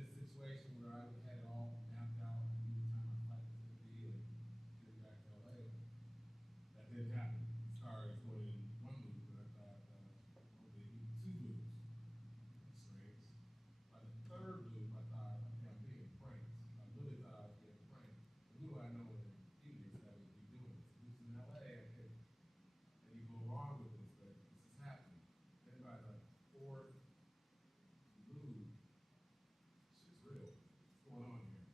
a situation where I had it all mapped out, I knew the time my flight was going to be, and getting back to LA. That didn't happen. As far as going in one loop, but I thought, maybe two loops. That's strange. By the third loop, I thought, okay, I'm being pranked. I really thought I was being pranked. Little I know in Phoenix that I would be doing this. This is in LA, I could maybe go wrong with this, but this is happening. Then by the fourth loop, shit's real. What's going on here?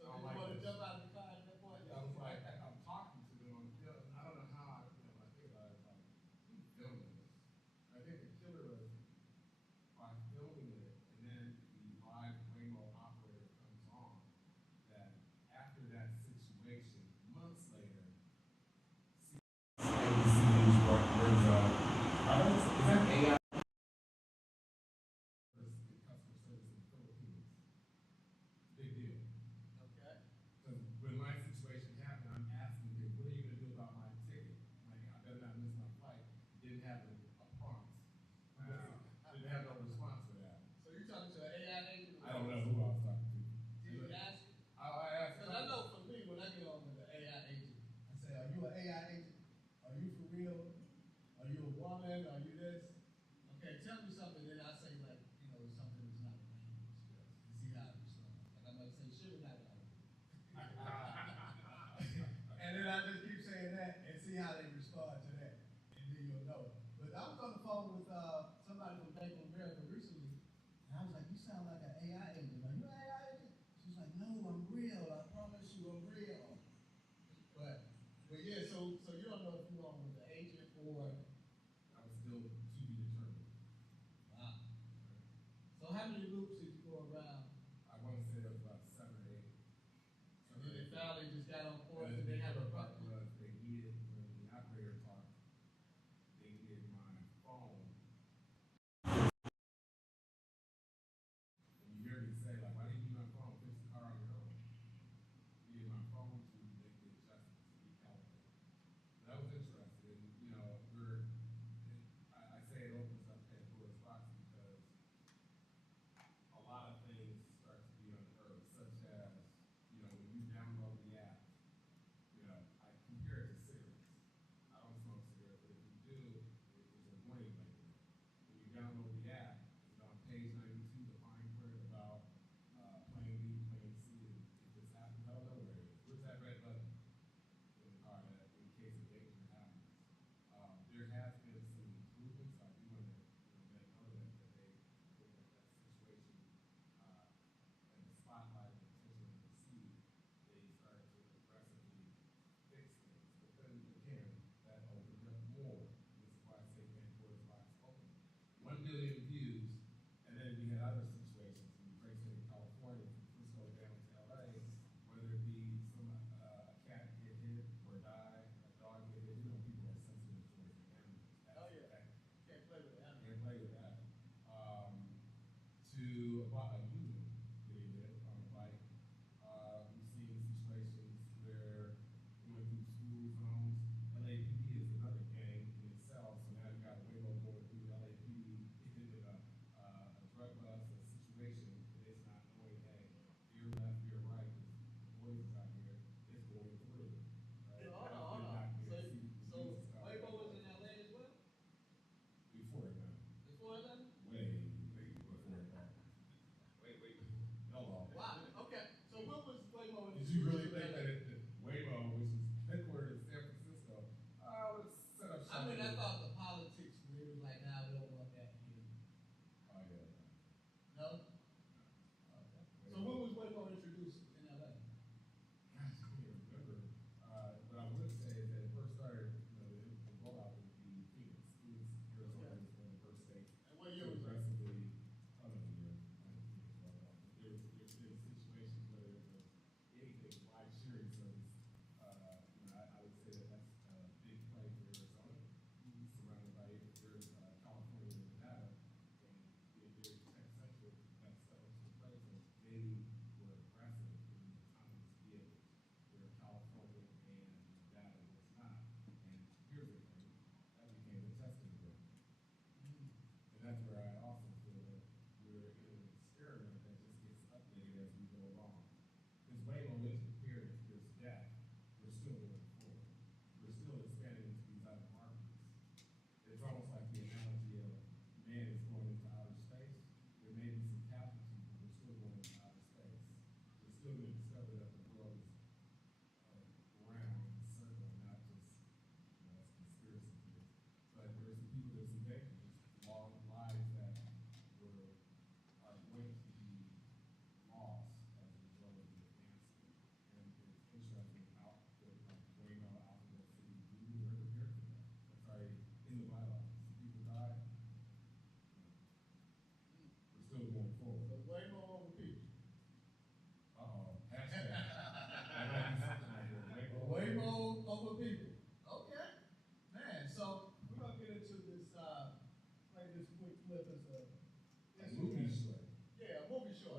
So did you want to jump out of the car at that point? Yeah, I was like, I'm talking to them on the field. I don't know how I think about it, like, who's filming this? I think the killer was by filming it, and then the live WAYMO operator comes on, that after that situation, months later, ABC News brings up, is that AI? Customer service in the Philippines. Big deal. Okay. Because when my situation happened, I'm asking them, what are you going to do about my ticket? Like, I better not miss my flight. Didn't have a prompt. Didn't have no response for that. So you're talking to an AI agent? I don't know who I was talking to. Did you ask? I asked. Because I know for me, when I get on with the AI agent, I say, are you an AI agent? Are you for real? Are you a woman? Are you this? Okay, tell me something. Then I say, like, something that's not the language. And see how it responds. Like I might say, shit, not like and then I just keep saying that and see how they respond to that. And then you'll know. But I was on the phone with somebody from Bank of America recently, and I was like, you sound like an AI agent. Are you an AI agent? She's like, no, I'm real. I promise you I'm real. But yeah, so you don't know if you're on with the agent or. I was still to be determined. Wow. So how many loops did you go around? I want to say it was about 7 or 8.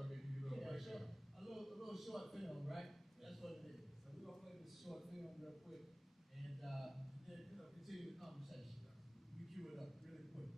or maybe you do a Yeah, breakdown? a little short film, right? That's what it is. So we're gonna play this short film real quick, and then continue the conversation. You cue it up really quick.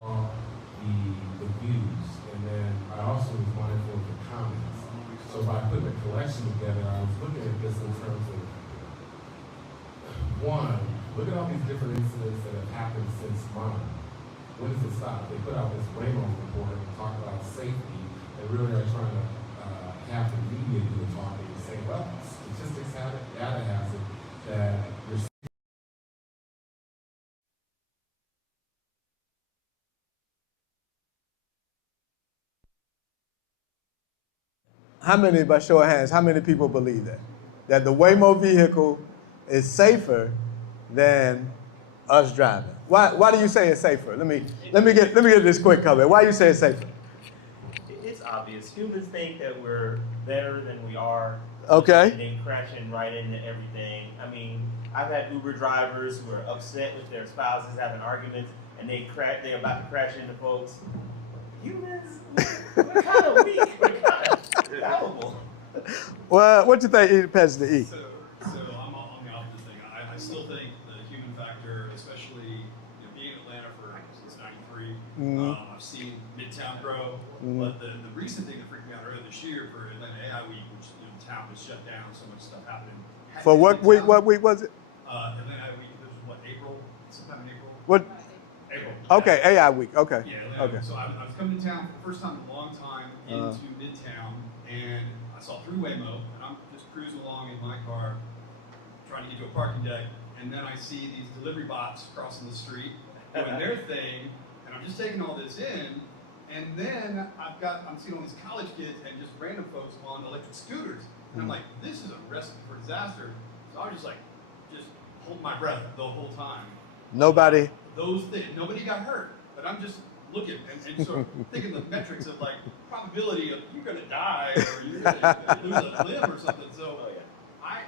The views, and then I also was mindful of the comments. So by putting a collection together, I was looking at this in terms of, one, look at all these different incidents that have happened since March. When does it stop? They put out this WAYMO report and talk about safety, and really are trying to have the media do the talking and say, well, statistics have it, data has it, that you're. How many, by show of hands, how many people believe that? That the Waymo vehicle is safer than us driving? Why do you say it's safer? Let me get this quick comment. Why do you say it's safer? It's obvious. Humans think that we're better than we are. Okay. And they crashing right into everything. I mean, I've had Uber drivers who are upset with their spouses having arguments, and they're about to crash into folks. Humans, we're kind of weak. We're kind of fallible. Well, what you think eating pets to eat? So I'm on the opposite thing. I still think the human factor, especially being in Atlanta since '93, I've seen Midtown grow. But the recent thing that freaked me out earlier this year for Atlanta AI Week, which the town was shut down, so much stuff happened. For what week? What week was it? Atlanta AI Week. It was what, April? Sometime in April. What? April. Okay, AI Week. Okay. Yeah. Atlanta. Okay. So I was coming to town for the first time in a long time into Midtown, and I saw through Waymo, and I'm just cruising along in my car, trying to get to a parking deck, and then I see these delivery bots crossing the street, doing their thing, and I'm just taking all this in, and then I'm seeing all these college kids and just random folks on electric scooters, and I'm like, this is a recipe for disaster. So I was just hold my breath the whole time. Nobody. Those things, nobody got hurt, but I'm just looking and sort of thinking the metrics of probability of you're gonna die or you're gonna lose a limb or something. So I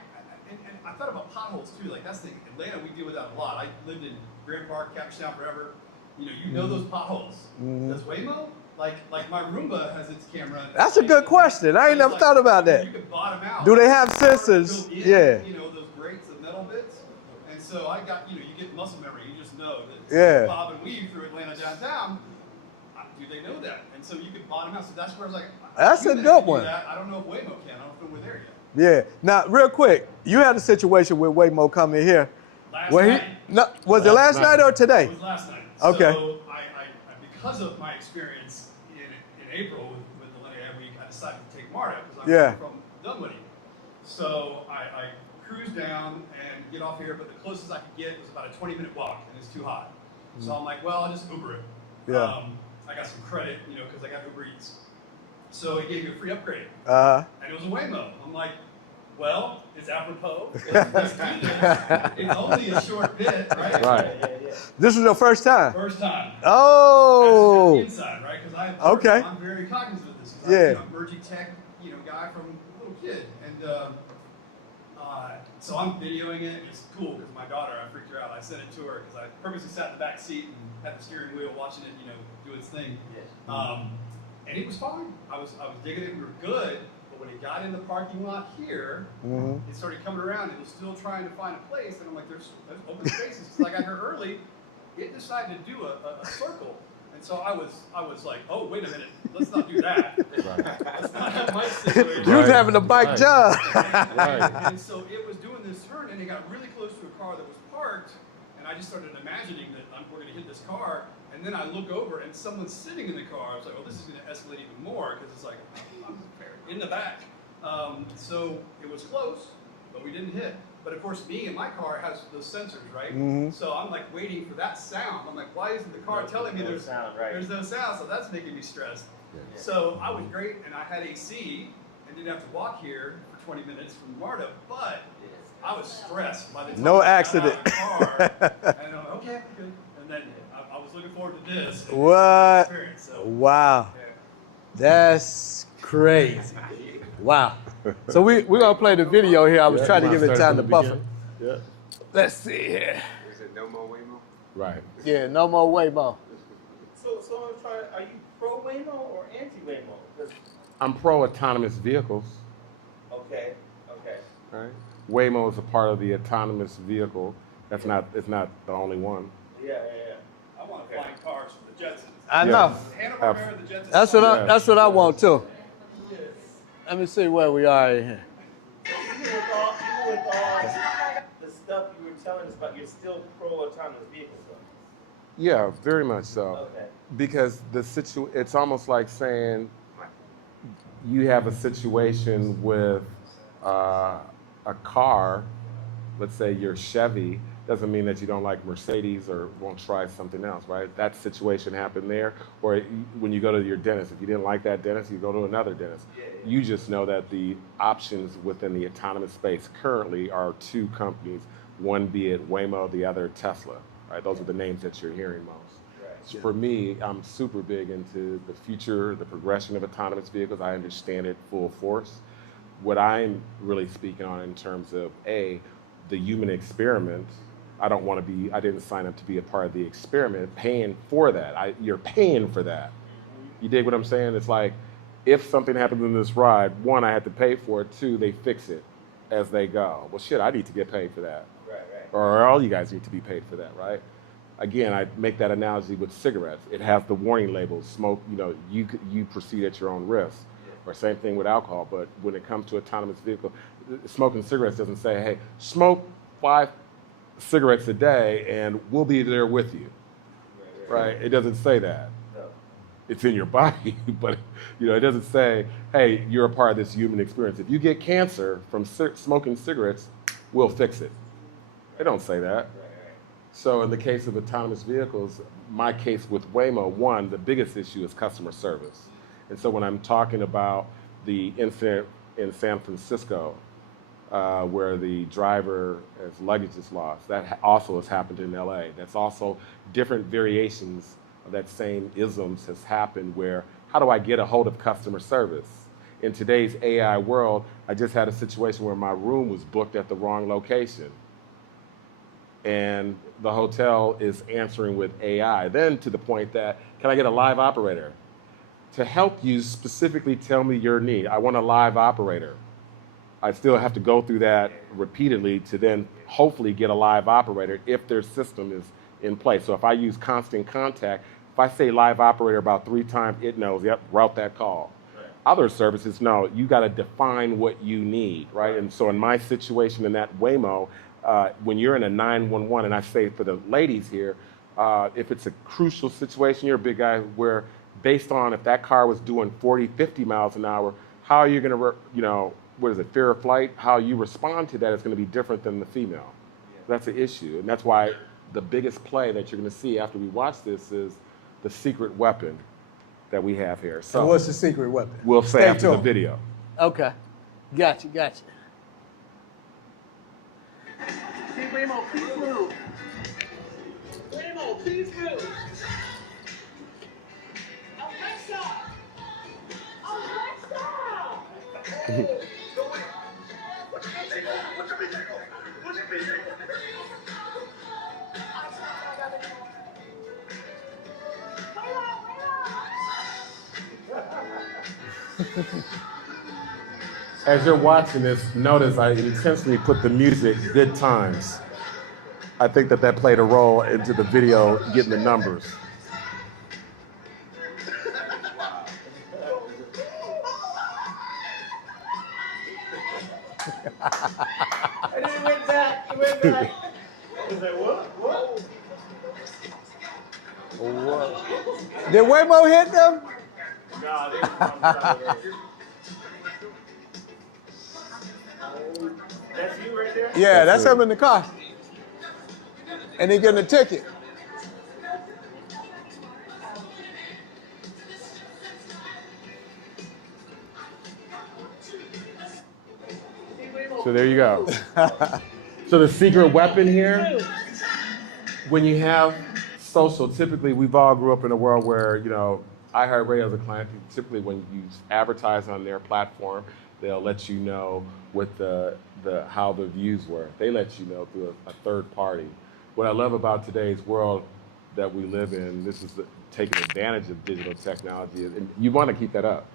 thought about potholes too. Like that's the thing. Atlanta, we deal with that a lot. I lived in Grand Park, Capital forever. You know those potholes. Does Waymo? Like my Roomba has its camera. That's a good question. I ain't never thought about that. You can bottom out. Do they have sensors? Yeah. Those grates, the metal bits. And so I got, you get muscle memory. You just know that bob and weave through Atlanta downtown. Do they know that? And so you can bottom out. So that's where I was like, that's a good one. I don't know if Waymo can. I don't know if we're there yet. Yeah. Now, real quick, you had a situation with Waymo coming here. Last night. Was it last night or today? It was last night. Okay. So I because of my experience in April with Atlanta AI Week, I decided to take MARTA because I'm from Dunwoody. So I cruised down and get off here, but the closest I could get was about a 20-minute walk, and it's too hot. So I'm like, well, I'll just Uber it. Yeah. I got some credit, because I got Uber Eats. So it gave me a free upgrade. And it was a Waymo. I'm like, well, it's apropos. Let's do this. It's only a short bit, right? Right. Yeah. this was your first time? First time. Oh. That's the inside, right? Because I'm very cognizant of this. I'm an emerging tech, guy from a little kid. And so I'm videoing it. It's cool because my daughter, I freaked her out. I sent it to her because I purposely sat in the back seat and had the steering wheel watching it, do its thing. And it was fine. I was digging it. We were good. But when it got in the parking lot here, it started coming around. It was still trying to find a place. And I'm like, there's open spaces. So I got here early. It decided to do a circle. And so I was like, oh, wait a minute. Let's not do that. Let's not have my situation. You was having a bike job. And so it was doing this turn, and it got really close to a car that was parked. And I just started imagining that we're going to hit this car. And then I look over, and someone's sitting in the car. I was like, oh, this is going to escalate even more, because it's like, I'm in the back. So it was close, but we didn't hit. But of course, me and my car has those sensors, right? So I'm like waiting for that sound. I'm like, why isn't the car telling me there's no sound? So that's making me stressed. Yeah. So I was great, and I had AC, and didn't have to walk here for 20 minutes from MARTA, but I was stressed by the time No I accident. got out of the car. And I'm like, okay, good. And then I was looking forward to this. What? Experience, so, wow. yeah. That's crazy. Wow. So we're going to play the video here. I was trying to give it time to buffer. Yeah. Let's see here. Is it no more Waymo? Right. Yeah, no more Waymo. So I'm trying. Are you pro Waymo or anti Waymo? I'm pro autonomous vehicles. Okay. Right. Waymo is a part of the autonomous vehicle. It's not the only one. Yeah. I want flying cars from the Jetsons. I know. Hanna-Barbera, the Jetsons. That's what I want too. Let me see where we are here. Even with all the stuff you were telling us about, you're still pro autonomous vehicles, though. Yeah, very much so. Okay. Because it's almost like saying you have a situation with a car, let's say you're Chevy, doesn't mean that you don't like Mercedes or won't try something else, right? That situation happened there. Or when you go to your dentist, if you didn't like that dentist, you go to another dentist. You just know that the options within the autonomous space currently are two companies, one be it WAYMO, the other Tesla, right? Those are the names that you're hearing most. Right. For me, I'm super big into the future, the progression of autonomous vehicles. I understand it full force. What I'm really speaking on in terms of the human experiment, I didn't sign up to be a part of the experiment, paying for that. You're paying for that. You dig what I'm saying? It's like, if something happens in this ride, one, I had to pay for it, two, they fix it as they go. Well, shit, I need to get paid for that. Right. Or all you guys need to be paid for that, right? Again, I make that analogy with cigarettes. It has the warning labels, smoke, you proceed at your own risk. Or same thing with alcohol, but when it comes to autonomous vehicle, smoking cigarettes doesn't say, hey, smoke 5 cigarettes a day and we'll be there with you, right? It doesn't say that. No. It's in your body, but it doesn't say, hey, you're a part of this human experience. If you get cancer from smoking cigarettes, we'll fix it. They don't say that. So in the case of autonomous vehicles, my case with WAYMO, one, the biggest issue is customer service. And so when I'm talking about the incident in San Francisco, where the driver's luggage is lost, that also has happened in LA. That's also different variations of that same isms has happened where, how do I get a hold of customer service? In today's AI world, I just had a situation where my room was booked at the wrong location. And the hotel is answering with AI. Then to the point that, can I get a live operator to help you specifically tell me your need? I want a live operator. I still have to go through that repeatedly to then hopefully get a live operator if their system is in place. So if I use constant contact, if I say live operator about 3 times, it knows, yep, route that call. Right. Other services, no, you got to define what you need, right? And so in my situation in that WAYMO, when you're in a 911, and I say for the ladies here, if it's a crucial situation, you're a big guy, where based on if that car was doing 40, 50 miles an hour, how are you going to, what is it, fear of flight? How you respond to that is going to be different than the female. Yeah. That's an issue. And that's why the biggest play that you're going to see after we watch this is the secret weapon that we have here. So and what's the secret weapon? We'll say after the video. Okay. Gotcha. Hey, WAYMO, please move. WAYMO, please move. Alexa! As you're watching this, notice I intentionally put the music Good Times. I think that played a role into the video getting the numbers. And then it went back. I was like, what? Did WAYMO hit them? No, they were That's you right there? Yeah, that's him in the car. And he getting a ticket. So there you go. So the secret weapon here, when you have social, typically we've all grew up in a world where, iHeartRadio as a client, typically when you advertise on their platform, they'll let you know what how the views were. They let you know through a third party. What I love about today's world that we live in, this is taking advantage of digital technology, and you want to keep that up.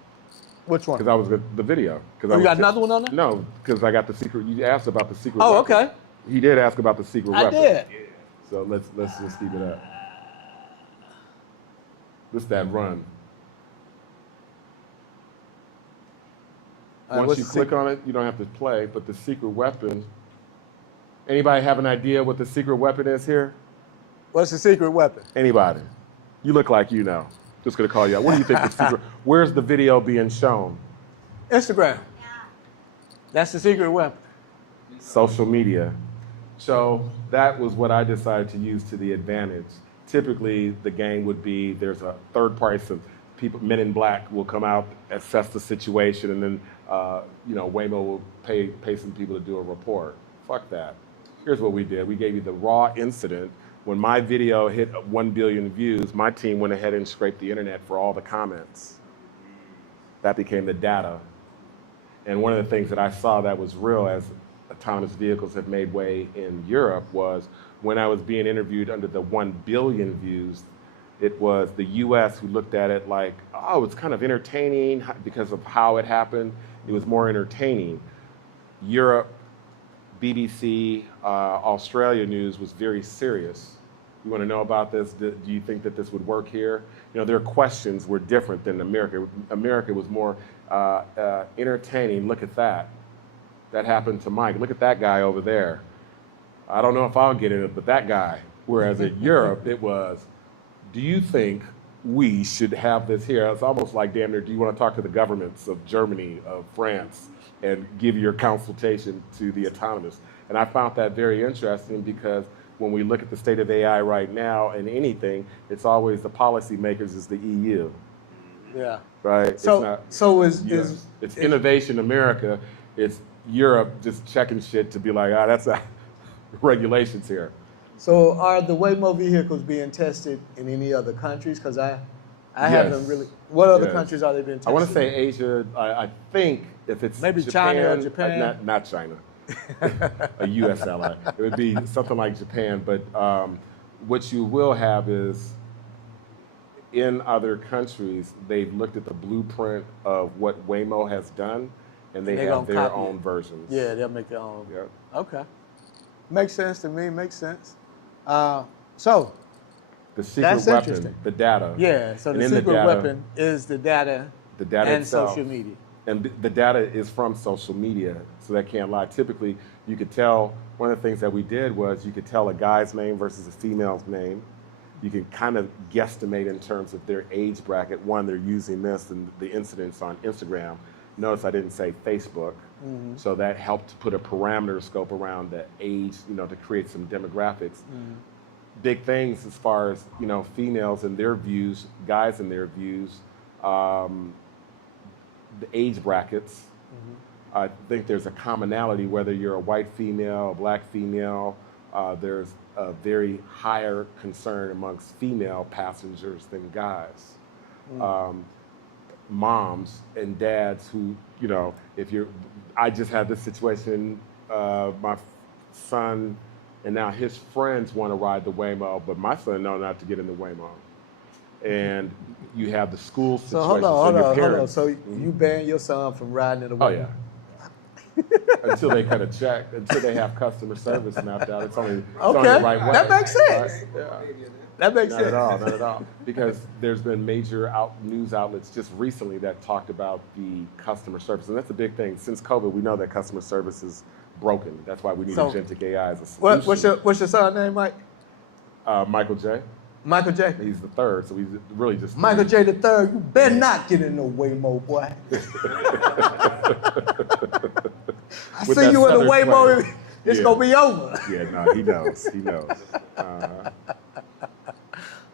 Which one? Because I was the video. You got another one on there? No, because I got the secret. You asked about the secret. Oh, weapon. okay. He did ask about the secret I weapon. did. So let's just keep it up. This that run. All right, Once what's you the click secret? on it, you don't have to play, but the secret weapon, anybody have an idea what the secret weapon is here? What's the secret weapon? Anybody? You look like you know. Just gonna call you out. What do you think the secret, where's the video being shown? Instagram. That's the secret weapon. Social media. So that was what I decided to use to the advantage. Typically, the game would be there's a third party, some people, men in black will come out, assess the situation, and then WAYMO will pay some people to do a report. Fuck that. Here's what we did. We gave you the raw incident. When my video hit 1 billion views, my team went ahead and scraped the internet for all the comments. That became the data. And one of the things that I saw that was real as autonomous vehicles have made way in Europe was when I was being interviewed under the 1 billion views, it was the US who looked at it like, oh, it's kind of entertaining because of how it happened. It was more entertaining. Europe, BBC, Australia news was very serious. You want to know about this? Do you think that this would work here? You know, their questions were different than America. America was more entertaining. Look at that. That happened to Mike. Look at that guy over there. I don't know if I'll get in it, but that guy. Whereas in Europe, it was, do you think we should have this here? It's almost like, damn near, do you want to talk to the governments of Germany, of France, and give your consultation to the autonomous? And I found that very interesting because when we look at the state of AI right now and anything, it's always the policymakers is the EU, Yeah. right? So It's innovation America. It's Europe just checking shit to be like, that's regulations here. So are the WAYMO vehicles being tested in any other countries? Because I haven't really. What other countries are they being tested? I want to say Asia. I think if it's maybe Japan, China or Japan. not China, a U.S. ally. It would be something like Japan. But what you will have is in other countries, they've looked at the blueprint of what WAYMO has done, and they have their own versions. Yeah, they'll make their own. Yep. Okay. Makes sense to me. Makes sense. So. The secret weapon, the data. Yeah, so the secret weapon is the data and itself. social media. And the data is from social media, so that can't lie. Typically, you could tell, one of the things that we did was you could tell a guy's name versus a female's name. You can kind of guesstimate in terms of their age bracket. One, they're using this and the incidents on Instagram. Notice I didn't say Facebook. Mm-hmm. So that helped to put a parameter scope around the age, to create some demographics. Mm-hmm. Big things as far as, females and their views, guys and their views, the age brackets. Mm-hmm. I think there's a commonality, whether you're a white female, a black female, there's a very higher concern amongst female passengers than guys. Mm-hmm. Moms and dads who, I just had this situation, my son, and now his friends want to ride the WAYMO, but my son knows not to get in the WAYMO. And you have the school situation. So hold on. So you ban your son from riding in the WAYMO? Oh yeah. Until they cut a check, until they have customer service mapped out. It's only the right way. That makes sense. Right? Yeah. That makes sense. Not at all. Because there's been major news outlets just recently that talked about the customer service, and that's a big thing. Since COVID, we know that customer service is broken. That's why we need agentic AI as a solution. What's your son's name, Mike? Michael J. Michael J. He's the third, so he's really just Michael J. the third. You better not get in no WAYMO, boy. I see you in the WAYMO. It's gonna be over. Yeah, no, he knows. He knows.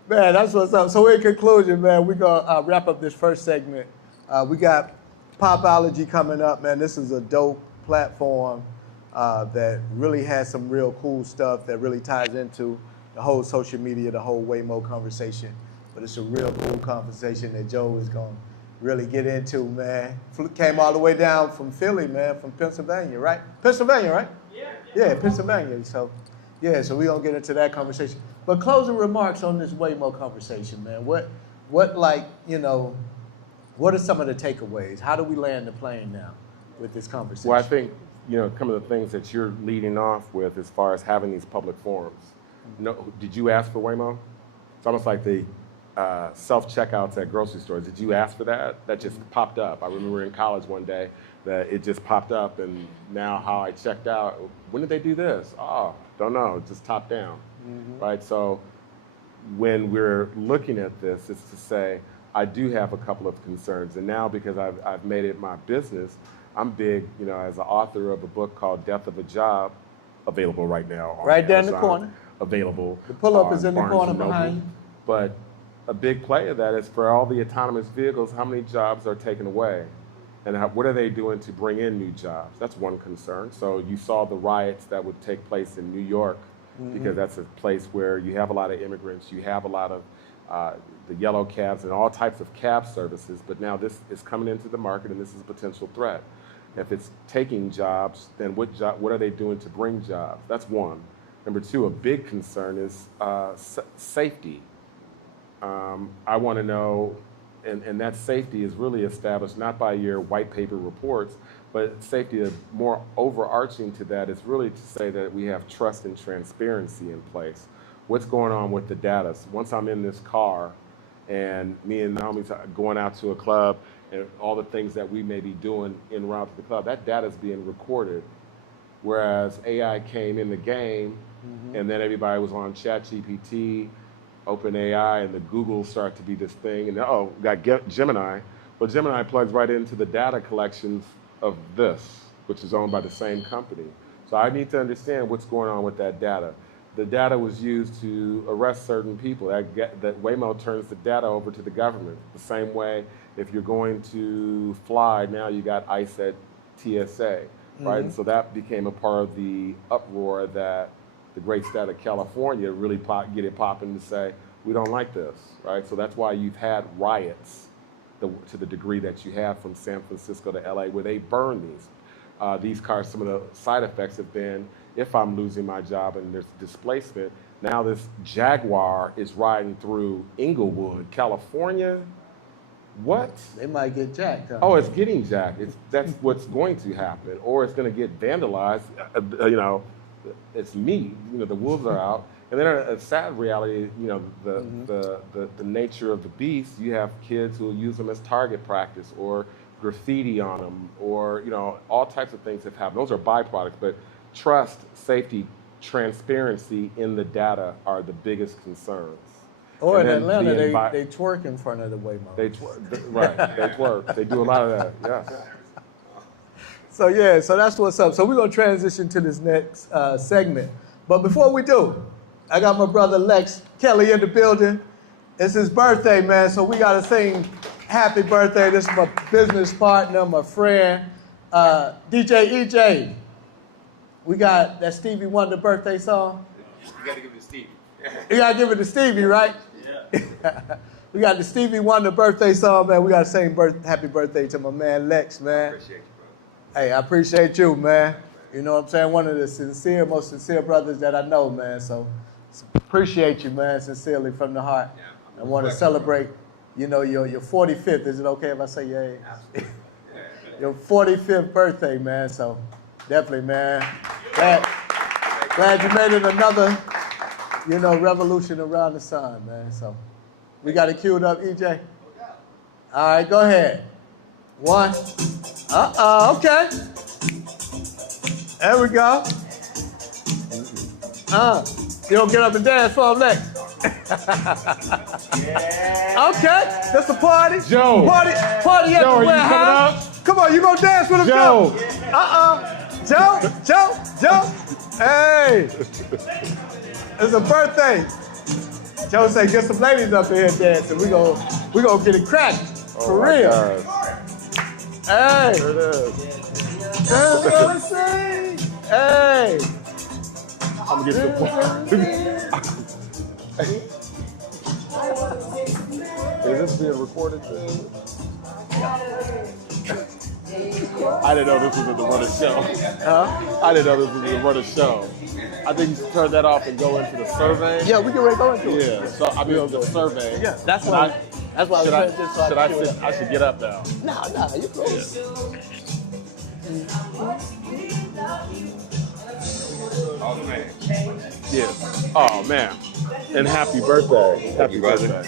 Man, that's what's up. So in conclusion, man, we're gonna wrap up this first segment. We got Popology coming up, man. This is a dope platform that really has some real cool stuff that really ties into the whole social media, the whole WAYMO conversation. But it's a real cool conversation that Joe is gonna really get into, man. Came all the way down from Philly, man, from Pennsylvania, right? Pennsylvania, right? Yeah, Pennsylvania. So we're gonna get into that conversation. But closing remarks on this WAYMO conversation, man. What are some of the takeaways? How do we land the plane now with this conversation? Well, I think, some of the things that you're leading off with as far as having these public forums. No, did you ask for WAYMO? It's almost like they self-checkouts at grocery stores. Did you ask for that? That just popped up. I remember in college one day that it just popped up, and now how I checked out, when did they do this? Oh, don't know, just top down, right? So when we're looking at this, it's to say, I do have a couple of concerns, and now because I've made it my business, I'm big, as an author of a book called Death of a Job, available right now on Right there in the Amazon, corner. available. The pull-up on is in the Barnes corner and Noble. behind you. But a big play of that is for all the autonomous vehicles, how many jobs are taken away? And what are they doing to bring in new jobs? That's one concern. So you saw the riots that would take place in New York, because that's a place where you have a lot of immigrants, you have a lot of the yellow cabs and all types of cab services, but now this is coming into the market and this is a potential threat. If it's taking jobs, then what are they doing to bring jobs? That's one. Number two, a big concern is safety. I want to know, and that safety is really established not by your white paper reports, but safety, more overarching to that, is really to say that we have trust and transparency in place. What's going on with the data? So once I'm in this car and me and Naomi going out to a club and all the things that we may be doing en route to the club, that data is being recorded. Whereas AI came in the game and then everybody was on ChatGPT, OpenAI, and the Google start to be this thing, and we got Gemini. Well, Gemini plugs right into the data collections of this, which is owned by the same company. So I need to understand what's going on with that data. The data was used to arrest certain people. That WAYMO turns the data over to the government. The same way, if you're going to fly, now you got ICE at TSA, right? And so that became a part of the uproar that the great state of California really get it popping to say, we don't like this, right? So that's why you've had riots to the degree that you have from San Francisco to LA, where they burn these cars. Some of the side effects have been, if I'm losing my job and there's displacement, now this Jaguar is riding through Inglewood, California. What? They might get jacked. Huh? Oh, it's getting jacked. That's what's going to happen, or it's going to get vandalized. It's meat. The wolves are out, and then a sad reality. The nature of the beast. You have kids who will use them as target practice, or graffiti on them, or all types of things have happened. Those are byproducts, but trust, safety, transparency in the data are the biggest concerns. Or in Atlanta, they twerk in front of the WAYMO. Right, they twerk. They do a lot of that, yes. So that's what's up. So we're going to transition to this next segment. But before we do, I got my brother Lex Kelly in the building. It's his birthday, man, so we got to sing happy birthday. This is my business partner, my friend, DJ EJ. We got that Stevie Wonder birthday song. You got to give it to Stevie. You got to give it to Stevie, right? Yeah. We got the Stevie Wonder birthday song, man. We got to sing happy birthday to my man Lex, man. I appreciate you, bro. Hey, I appreciate you, man. You know what I'm saying? One of the most sincere brothers that I know, man. So appreciate you, man, sincerely from the heart. Yeah, I want to celebrate, your 45th. Is it okay if I say your age? Absolutely. Your 45th birthday, man. So definitely, man. Glad you made it another, revolution around the sun, man. So we got it queued up, EJ. All right, go ahead. One. Okay. There we go. You don't get up and dance for him next. Okay, that's a party. Joe. Party at Joe, the are you coming warehouse. up? Come on, you gonna dance with him, Joe. Joe. Hey, it's a birthday. Joe say, get some ladies up in here dancing. We gonna get it cracking for real. God. Hey. There it is. That's what I say. Hey. I'm gonna get to the point. Is this being recorded too? I didn't know this was the run of show. Huh? I didn't know this was the run of show. I think you should turn that off and go into the survey. Yeah, we can ready to go into it. Yeah. So I mean the survey. Yeah, that's why I was saying this. So I should get up now. Nah, you cool. Oh, man. Yeah. Oh man. And happy birthday. Happy birthday.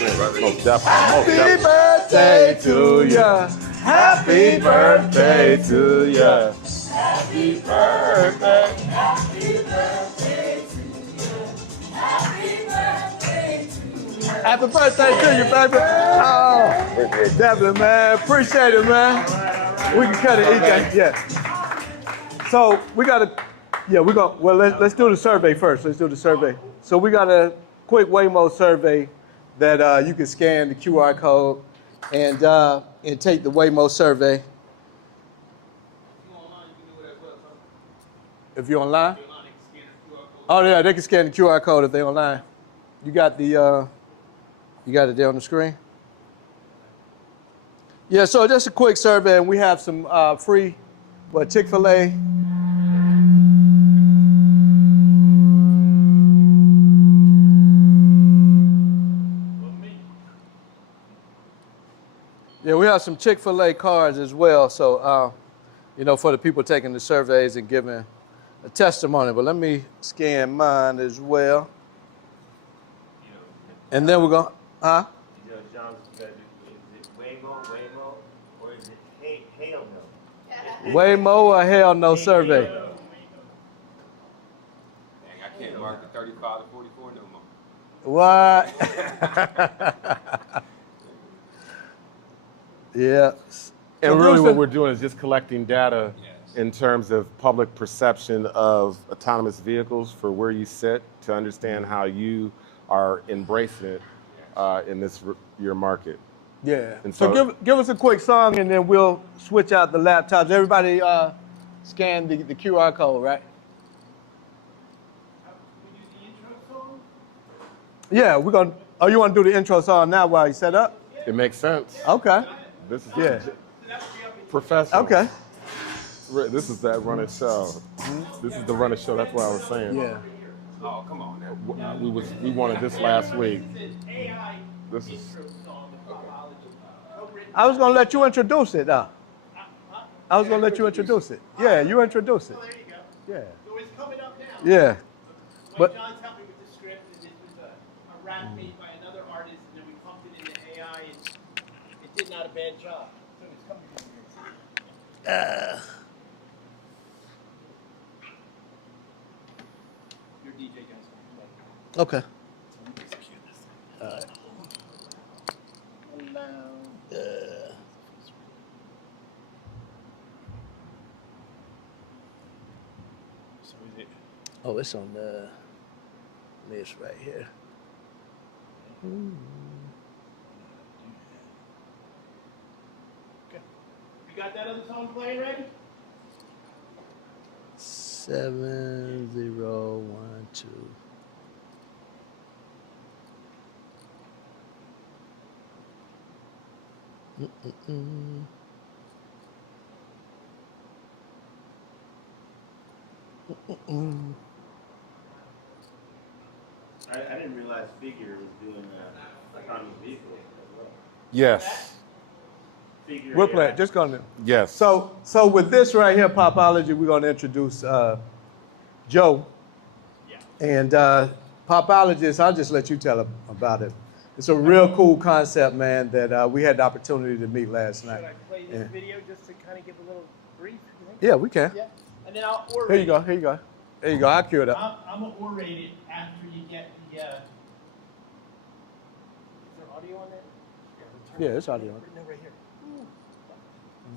Most definitely. Happy birthday to ya. Happy birthday to ya. Happy birthday. Happy birthday to you, baby. Oh, definitely, man. Appreciate it, man. We can cut it, EK. Yeah. So we gotta, well, let's do the survey first. Let's do the survey. So we got a quick WAYMO survey that you can scan the QR code and take the WAYMO survey. If you're online? Oh yeah, they can scan the QR code if they're online. You got it there on the screen? Yeah, so just a quick survey, and we have some free, Chick-fil-A. Yeah, we have some Chick-fil-A cards as well, so, for the people taking the surveys and giving a testimony. But let me scan mine as well. And then we're going to, John, is it WAYMO, or is it Hell No? WAYMO or hell no survey? Dang, I can't mark the 35 to 44 no more. What? Yeah. And really what we're doing is just collecting data in terms of public perception of autonomous vehicles for where you sit to understand how you are embracing it in your market. Yeah. And So give us a quick song and then we'll switch out the laptops. Everybody scan the QR code, right? Yeah, we're going to, you want to do the intro song now while you set up? It makes sense. Okay. This is Yeah. professional. Okay. This is that run it show. This is the run it show. That's what I was saying. Yeah. Oh, come on now. We wanted this last week. This is. I was going to let you introduce it, though. I was going to let you introduce it. Yeah, you introduce it. Oh, there you go. Yeah. So it's coming up now. Yeah. But John's helped me with the script, and this was a rap made by another artist, and then we pumped it into AI, and it did not a bad job. So it's coming in here. Your DJ guys. okay. All right. Oh, it's on the list right here. Okay. You got that other song playing ready? 7012. I didn't realize Figure was doing autonomous vehicles as well. Yes. Figure We'll AI. play it. Just gonna. Yes. So with this right here, Popology, we're gonna introduce Joe. Yeah. And Popologist, I'll just let you tell him about it. It's a real cool concept, man, that we had the opportunity to meet last night. Should I play this video just to kind of give a little brief? You think? Yeah, we can. Yeah. And then I'll orate. Here you go. Here you go. There you go. I'll cue it up. I'm gonna orate it after you get the. Is there audio on that? Yeah, it's audio. No, right here.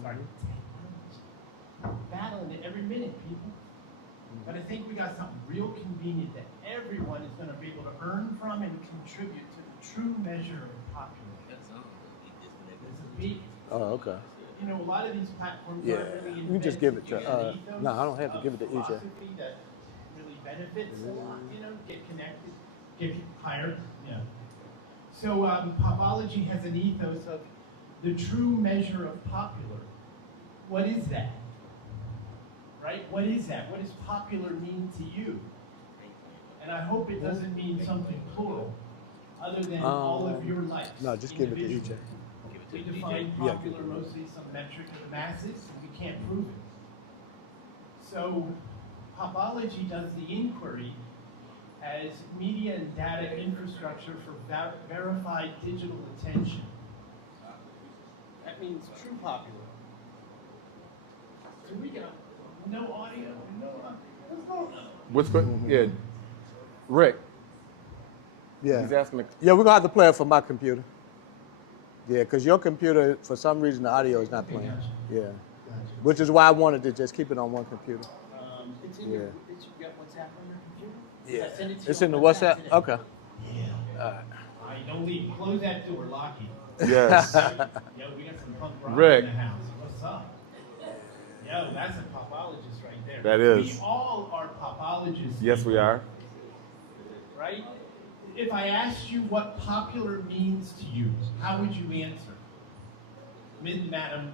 Sorry. Battling it every minute, people. But I think we got something real convenient that everyone is going to be able to earn from and contribute to the true measure of popularity. It's a big. Oh, okay. You know, a lot of these platforms Yeah. aren't really You can just give it to, ethos no, I don't have to give it to EJ. philosophy that really benefits a lot, you know, get connected, get people hired, yeah. So Popology has an ethos of the true measure of popular. What is that? Right? What is that? What does popular mean to you? And I hope it doesn't mean something plural, other than all of your likes. No, just give it to EJ. individually. We define popular mostly some metric of the masses, and we can't prove it. So Popology does the inquiry as media and data infrastructure for verified digital attention. That means true popular. So we got no audio, no audio. What's going on? What's going? Yeah, Rick. Yeah. He's asking. Yeah, we're gonna have to play it from my computer. Yeah, because your computer, for some reason, the audio is not playing. Yeah. Which is why I wanted to just keep it on one computer. It's in your, it's, you got WhatsApp on your computer? Yeah. I send it to It's you in the on WhatsApp? today. Okay. Yeah. All right, don't leave. Close that door, Lockie. Yes. Yo, we got some punk rock Rick. in the house. What's up? Yo, that's a popologist right there. That is. We all are popologists. Yes, we are. Right? If I asked you what popular means to you, how would you answer? Madam,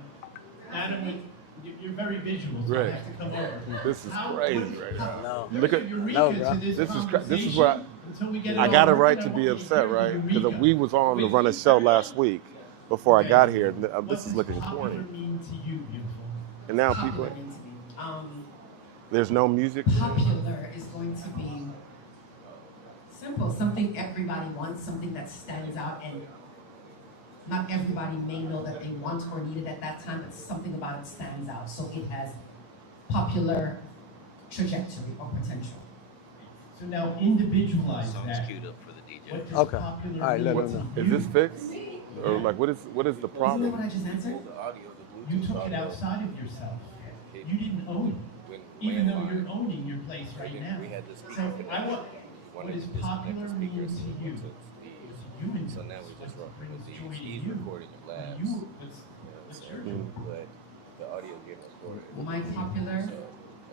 you're very visual, so I Right. have to come over. This is crazy right now. No. Look at No, bro. this is what I got a right to be upset, right? Because we was on to run a show last week before I got here. This is looking corny. Mean to you, beautiful? And now people, Popular means to me. there's no music. Popular is going to be simple, something everybody wants, something that stands out, and not everybody may know that they want or need it at that time, but something about it stands out. So it has popular trajectory or potential. So now individualize that. queued up for the DJ. What does Okay. popular All right, let mean him to know. you? Is this fixed? Or like what is the Isn't that problem? what I just answered? The audio, the You Bluetooth took it audio. outside of yourself. It- You didn't own it, when even though landline, you're owning your place right now. we had the speaker So I connection. want, One what of is the popular disconnected mean speakers to you? took It's human. So now we just What brings the joy to he's you? recording your labs. You, it's your joy. But the audio getting recorded. My popular,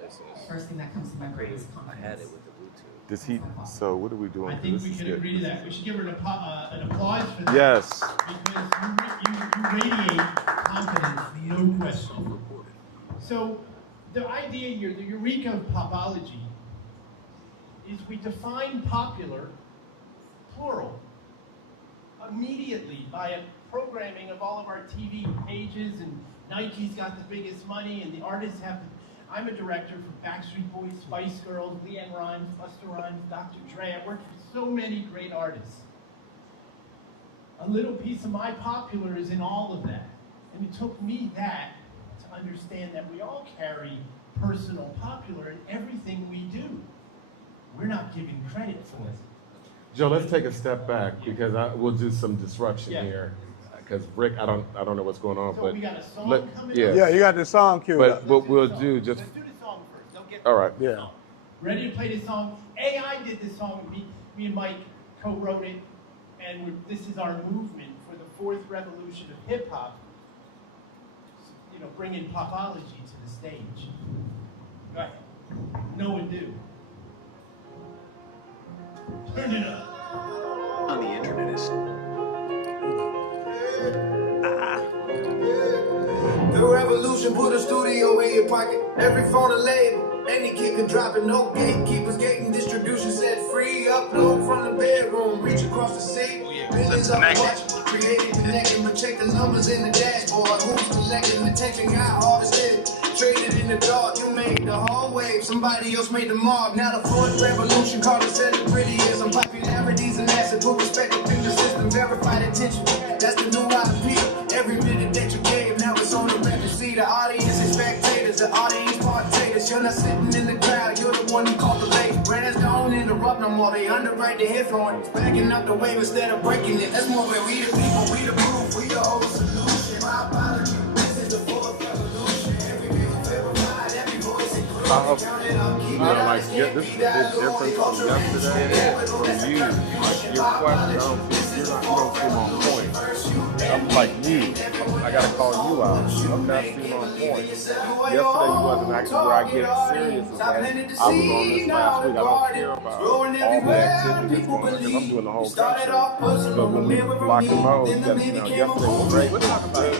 As soon as first thing that comes to my brain is I confidence. had it with the Bluetooth. Does he? So what are we doing? I think This we is can good. agree to that. We should give her an applause for that. Yes. Because you radiate confidence, no question. So the idea here, the eureka of popology, is we define popular, plural, immediately by a programming of all of our TV pages, and Nike's got the biggest money, and the artists have the, I'm a director for Backstreet Boys, Spice Girls, Leanne Rhymes, Busta Rhymes, Dr. Dre. I worked with so many great artists. A little piece of my popular is in all of that. And it took me that to understand that we all carry personal popular in everything we do. We're not giving credit for it. Joe, let's take a step back because we'll do some disruption Yeah. here. Because Rick, I don't know what's going on, So but we got a song coming yeah. up. Yeah, you got the song queued But up. what we'll do just Let's do the song first. Don't get all right. Yeah. Ready to play this song? AI did this song. Me and Mike co-wrote it, and this is our movement for the fourth revolution of hip hop. You know, bringing popology to the stage. Go ahead. No ado. Turn it up. On the internet is The revolution put a studio in your pocket. Every phone a label. Any kid can drop it. No gatekeepers, gating distribution set free. Upload from the bedroom, reach across the sea. Millions of watching, creating, connecting, but check the numbers in the dashboard. Who's collecting attention? Got harvested. Traded in the dark, you made the whole wave. Somebody else made the mark. Now the fourth revolution, call it celebrityism. Popularity's an asset. Put respect up in the system. Verified attention. That's the new IP. Every minute that you gave, now it's on the record. See the audience is spectators, the audience partakers. You're not sitting in the crowd, you're the one who called the late. Brands don't interrupt no more, they underwrite the influence. Backing up the wave instead of breaking it. That's more where we the people, we the proof, we the whole solution. My apology, this is the fourth revolution. Every people verified, every voice included. Count it up, keep it up. Like this is a big difference from yesterday from you. Like your question, you don't seem on point. I'm like you. I gotta call you out. I'm not seem on point. Yesterday you wasn't acting where I get serious. Is like, I was on this last week. I don't care about all the activity that's going on because I'm doing the whole country. But when we lock the mode, yesterday was great. We're talking about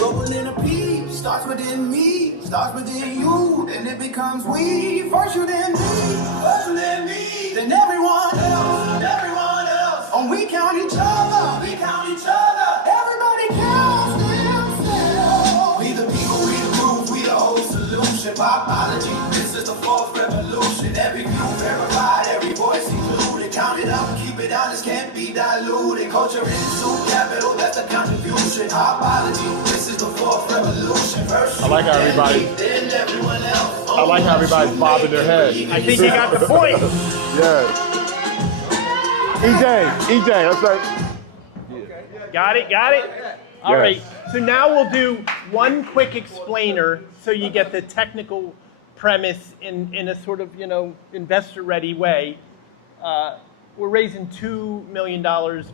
Rolling in a peak, starts within me, starts within you, then it becomes we. First you then me, then everyone else. Oh, we count each other, everybody counts themselves. We the people, we the group, we the whole solution. Popology, this is is the fourth revolution. Every view verified, every voice included. Count it up, keep it honest, can't be diluted. Culture is so capital, that's the contribution. Topology, this is the fourth revolution. First, I like how everybody. then everyone else. I like how everybody's bobbing their head. I think you got the point. Yes. EJ, that's right. Got it? All Yes. right, so now we'll do one quick explainer so you get the technical premise in a sort of, investor-ready way. We're raising $2 million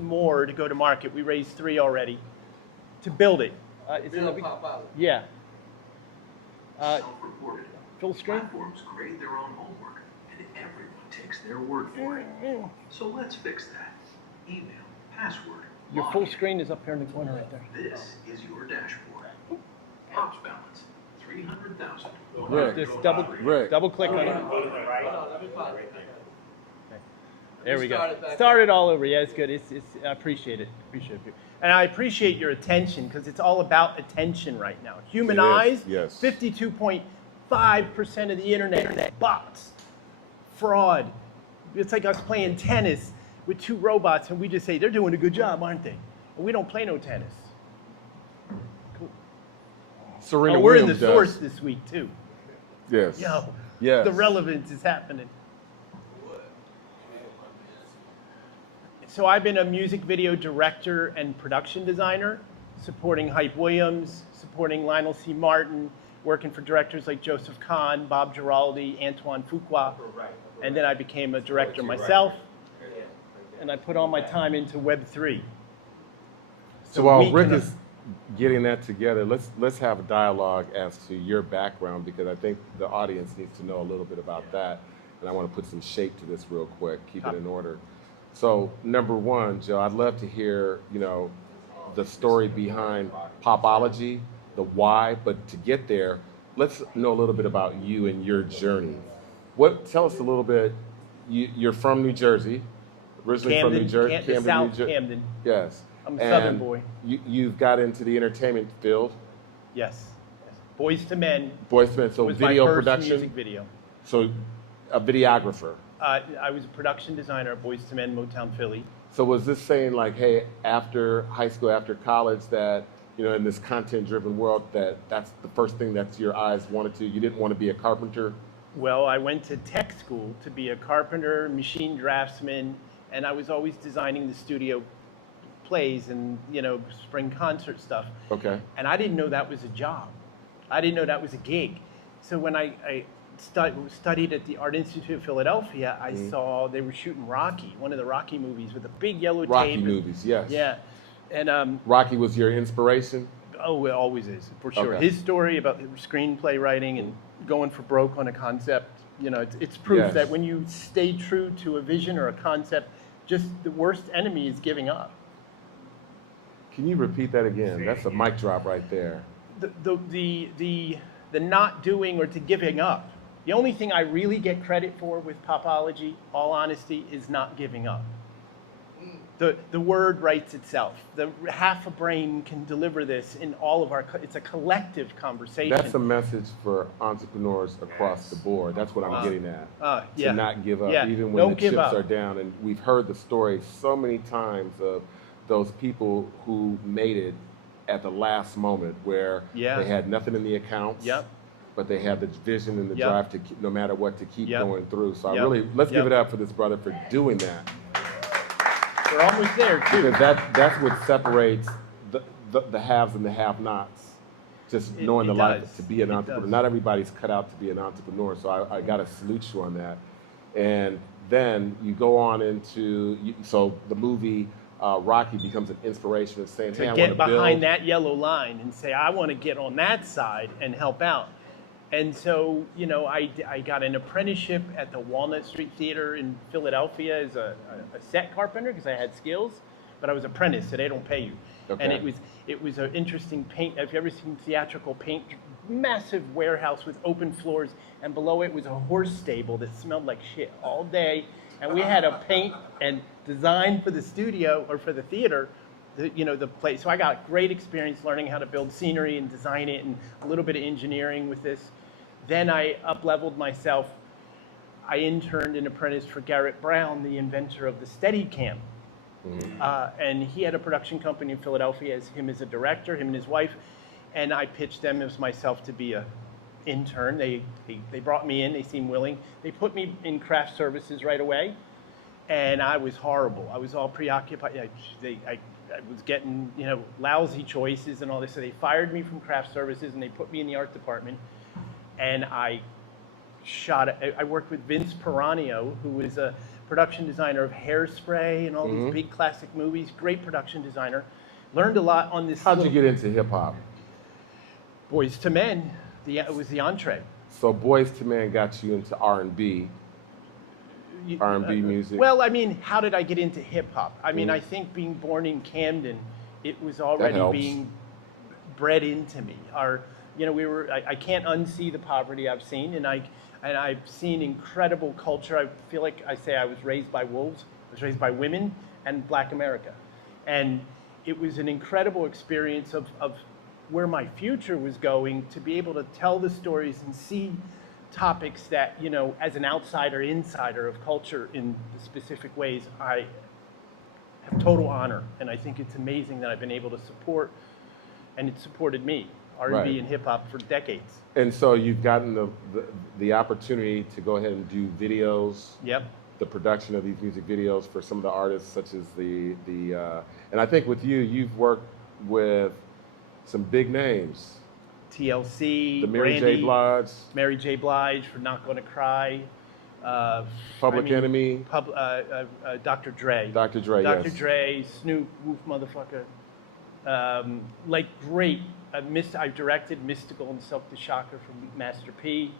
more to go to market. We raised 3 already to build it. Yeah. Self-reported. Full screen? Platforms grade their own homework, and everyone takes their word for it. So let's fix that. Email, password, Your full login. screen is up here in the corner right there. This is your dashboard. Ops balance, 300,000. Just double click on it. There we go. Start it all over. Yeah, it's good. I appreciate it. And I appreciate your attention because it's all about attention right now. Human eyes, yes. 52.5% of the internet, bots, fraud. It's like us playing tennis with 2 robots and we just say, they're doing a good job, aren't they? And we don't play no tennis. Cool. Serena we're in the Williams does. source this week too. Yes. Yes. The relevance is happening. So I've been a music video director and production designer, supporting Hype Williams, supporting Lionel C. Martin, working for directors like Joseph Kahn, Bob Giraldi, Antoine Fuqua, and then I became a director myself, and I put all my time into Web3. So while Rick is getting that together, let's have a dialogue as to your background, because I think the audience needs to know a little bit about that, and I want to put some shape to this real quick, keep it in order. So number one, Joe, I'd love to hear, the story behind Popology, the why, but to get there, let's know a little bit about you and your journey. Tell us a little bit. You're from New Jersey, originally from New Jersey, Camden. Yes. I'm a Southern boy. You've got into the entertainment field. Yes. Boys to Men. Boys to Men. So was video my first production. Music video. So a videographer. I was a production designer at Boys to Men, Motown, Philly. So was this saying like, hey, after high school, after college, that in this content-driven world, that's the first thing that your eyes wanted to? You didn't want to be a carpenter? Well, I went to tech school to be a carpenter, machine draftsman, and I was always designing the studio plays and spring concert stuff. Okay. And I didn't know that was a job. I didn't know that was a gig. So when I studied at the Art Institute of Philadelphia, I saw they were shooting Rocky, one of the Rocky movies with a big yellow tape. Rocky movies, yes. Yeah. And Rocky was your inspiration? Oh, it always is, for sure. Okay. His story about screenplay writing and going for broke on a concept, it's proof that when you stay true to a vision or a concept, just the worst enemy is giving up. Can you repeat that again? That's a mic drop right there. The not doing or to giving up. The only thing I really get credit for with Popology, all honesty, is not giving up. The word writes itself. The half a brain can deliver this in all of it's a collective conversation. That's a message for entrepreneurs across the board. That's what I'm getting at. To not give up, even when the chips are down. And we've heard the story so many times of those people who made it at the last moment where they had nothing in the accounts. But they had the vision and the drive to, no matter what, to keep going through. So let's give it up for this brother for doing that. We're almost there too. Because that's what separates the haves and the have-nots. Just knowing the life to be an entrepreneur. Not everybody's cut out to be an entrepreneur. So I got to salute you on that. And then you go on into so the movie Rocky becomes an inspiration of saying, hey, I want to build. Get behind that yellow line and say, I want to get on that side and help out. And so, I got an apprenticeship at the Walnut Street Theater in Philadelphia as a set carpenter because I had skills, but I was apprentice, so they don't pay you. Okay. And it was an interesting paint. Have you ever seen theatrical paint? Massive warehouse with open floors, and below it was a horse stable that smelled like shit all day. And we had to paint and design for the studio or for the theater, the place. So I got great experience learning how to build scenery and design it, and a little bit of engineering with this. Then I up-leveled myself. I interned and apprenticed for Garrett Brown, the inventor of the Steadicam. And he had a production company in Philadelphia, as him as a director, him and his wife. And I pitched them as myself to be a intern. They brought me in, they seemed willing. They put me in craft services right away. And I was horrible. I was all preoccupied. I was getting, lousy choices and all this. So they fired me from craft services and they put me in the art department. And I worked with Vince Piranio, who was a production designer of Hairspray and all these big classic movies. Great production designer. Learned a lot on this. How'd you get into hip hop? Boys to Men. It was the entree. So Boys to Men got you into R&B. R&B music. Well, I mean, how did I get into hip hop? I mean, I think being born in Camden, it was already being bred into me. I can't unsee the poverty I've seen, and I've seen incredible culture. I feel like I was raised by wolves. I was raised by women and Black America, and it was an incredible experience of where my future was going, to be able to tell the stories and see topics that, as an outsider, insider of culture in the specific ways, I have total honor. And I think it's amazing that I've been able to support, and it supported me, R&B and hip hop, for decades. And so you've gotten the opportunity to go ahead and do videos. Yep. The production of these music videos for some of the artists, such as and I think with you, you've worked with some big names. TLC, the Mary J. Blige for Not Gonna Cry. Public Enemy. Dr. Dre. Dr. Dre, Dr. Dre, Snoop, Woof motherfucker. Great. I directed Mystical and Silk the Shocker from Master P.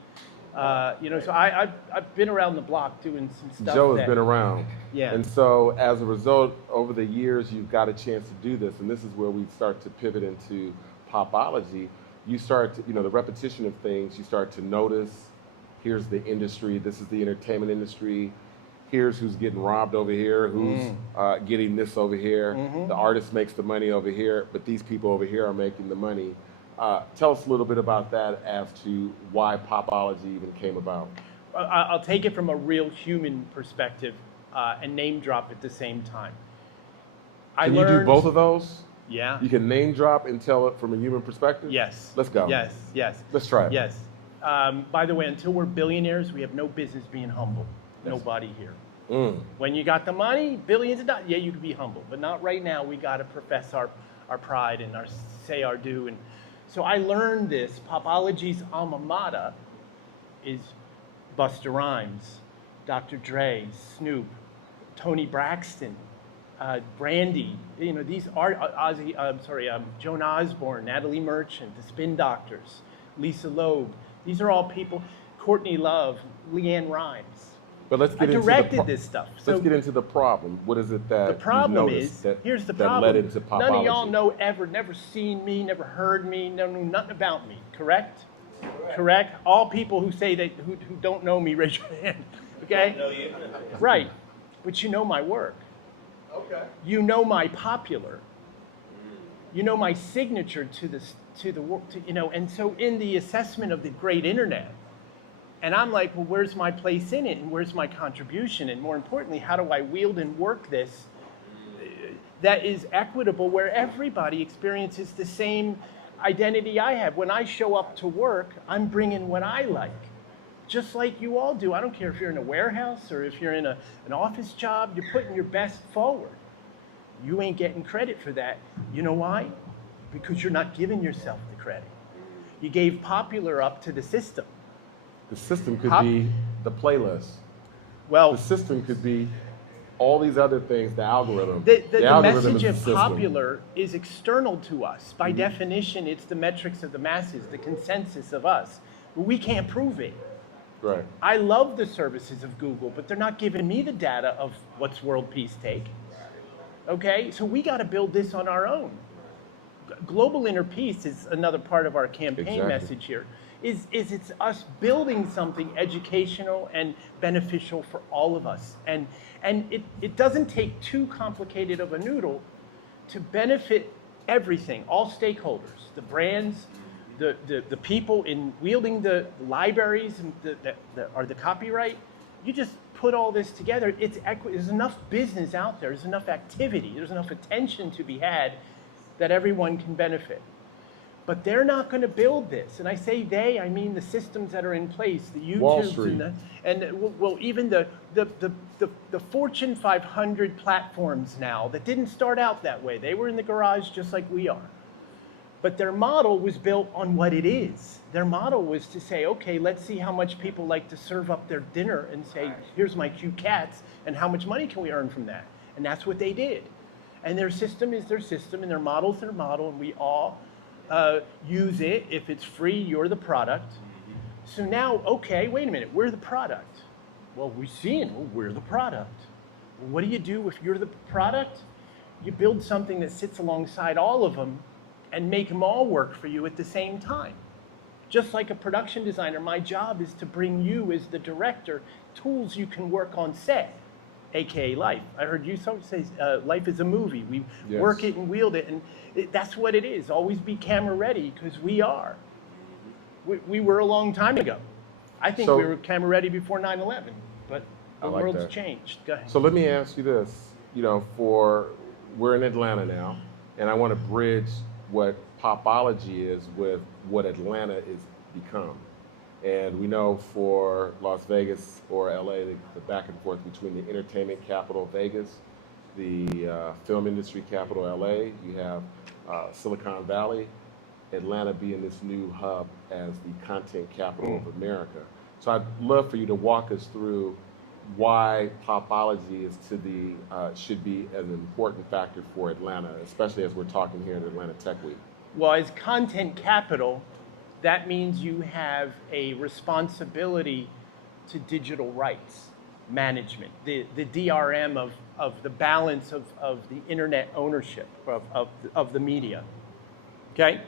So I've been around the block doing some stuff. Joe has been around. Yeah. And so as a result, over the years, you've got a chance to do this. And this is where we start to pivot into popology. You start to, the repetition of things, you start to notice, here's the industry, this is the entertainment industry, here's who's getting robbed over here, who's getting this over here, the artist makes the money over here, but these people over here are making the money. Tell us a little bit about that as to why popology even came about. I'll take it from a real human perspective and name drop at the same time. Can you do both of those? Yeah. You can name drop and tell it from a human perspective? Yes. Let's go. Yes. Let's try it. Yes. By the way, until we're billionaires, we have no business being humble. Nobody here. When you got the money, billions of dollars, yeah, you can be humble. But not right now. We got to profess our pride and say our due. And so I learned this. Popology's alma mater is Busta Rhymes, Dr. Dre, Snoop, Tony Braxton, Brandy, these are Joan Osborne, Natalie Merchant, the Spin Doctors, Lisa Loeb. These are all people. Courtney Love, Leanne Rhymes. But let's get I directed this stuff. Let's get into the problem. What is it that the problem is? Here's the that problem. led into popology? None of y'all never seen me, never heard me, never knew nothing about me. Correct? Correct. All people who say that who don't know me, raise your hand. Okay. Right. But you know my work. Okay. You know my popular. You know my signature to the work. And so in the assessment of the great internet, and I'm like, well, where's my place in it, and where's my contribution, and more importantly, how do I wield and work this that is equitable, where everybody experiences the same identity I have. When I show up to work, I'm bringing what I like. Just like you all do. I don't care if you're in a warehouse or if you're in an office job, you're putting your best forward. You ain't getting credit for that. You know why? Because you're not giving yourself the credit. You gave popular up to the system. The system could be the playlist. Well, the system could be all these other things, the algorithm. The algorithm message is the of system. popular is external to us. By definition, it's the metrics of the masses, the consensus of us. But we can't prove it. Right. I love the services of Google, but they're not giving me the data of what's world peace take. Okay, so we got to build this on our own. Global inner peace is another part of our campaign message here. It's us building something educational and beneficial for all of us. And it doesn't take too complicated of a noodle to benefit everything, all stakeholders, the brands, the people in wielding the libraries and or the copyright, you just put all this together. There's enough business out there. There's enough activity. There's enough attention to be had that everyone can benefit. But they're not going to build this. And I say they, I mean the systems that are in place, the YouTubes and even the Fortune 500 platforms now that didn't start out that way. They were in the garage just like we are. But their model was built on what it is. Their model was to say, okay, let's see how much people like to serve up their dinner and say, here's my cute cats, and how much money can we earn from that? And that's what they did. And their system is their system, and their model is their model, and we all use it. If it's free, you're the product. So now, okay, wait a minute, we're the product. Well, we're seeing, well, we're the product. Well, what do you do if you're the product? You build something that sits alongside all of them and make them all work for you at the same time. Just like a production designer, my job is to bring you as the director tools you can work on set, AKA life. I heard you say life is a movie. We work it and wield it, and that's what it is. Always be camera ready, because we are. We were a long time ago. I think we were camera ready before 9/11, but the world's changed. Go ahead. So let me ask you this. We're in Atlanta now, and I want to bridge what popology is with what Atlanta is become. And we know for Las Vegas or LA, the back and forth between the entertainment capital Vegas, the film industry capital LA, you have Silicon Valley, Atlanta being this new hub as the content capital of America. So I'd love for you to walk us through why popology is should be an important factor for Atlanta, especially as we're talking here at Atlanta Tech Week. Well, as content capital, that means you have a responsibility to digital rights management, the DRM of the balance of the internet ownership of the media. Okay?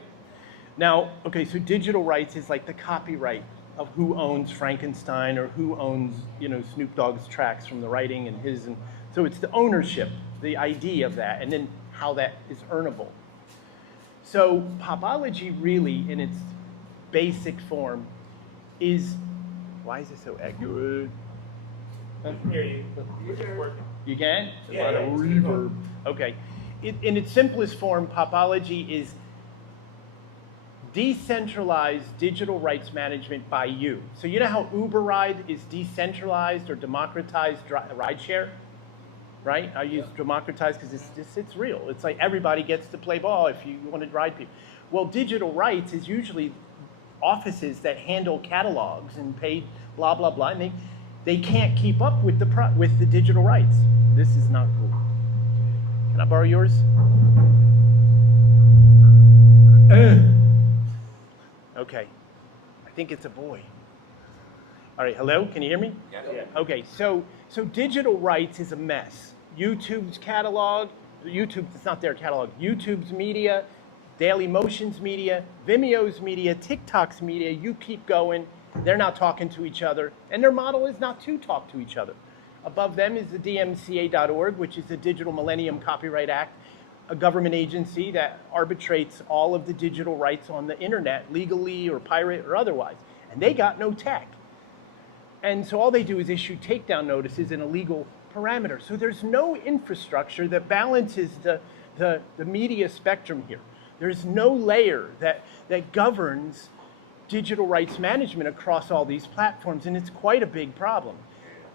Now, okay, so digital rights is like the copyright of who owns Frankenstein or who owns, Snoop Dogg's tracks from the writing and so it's the ownership, the ID of that, and then how that is earnable. So popology really, in its basic form, is, why is it so accurate? You can? A lot of reverb. Okay. In its simplest form, popology is decentralized digital rights management by you. So you know how Uber ride is decentralized or democratized rideshare, right? I use democratized because it's real. It's like everybody gets to play ball if you want to ride people. Well, digital rights is usually offices that handle catalogs and pay blah blah blah, and they can't keep up with the digital rights. This is not cool. Can I borrow yours? Okay, I think it's a boy. All right, hello, can you hear me? Yeah. Okay, so digital rights is a mess. YouTube's catalog, it's not their catalog, YouTube's media, Daily Motion's media, Vimeo's media, TikTok's media, you keep going, they're not talking to each other, and their model is not to talk to each other. Above them is the DMCA.org, which is the Digital Millennium Copyright Act, a government agency that arbitrates all of the digital rights on the internet, legally or pirate or otherwise. And they got no tech. And so all they do is issue takedown notices in a legal parameter. So there's no infrastructure that balances the media spectrum here. There's no layer that governs digital rights management across all these platforms, and it's quite a big problem.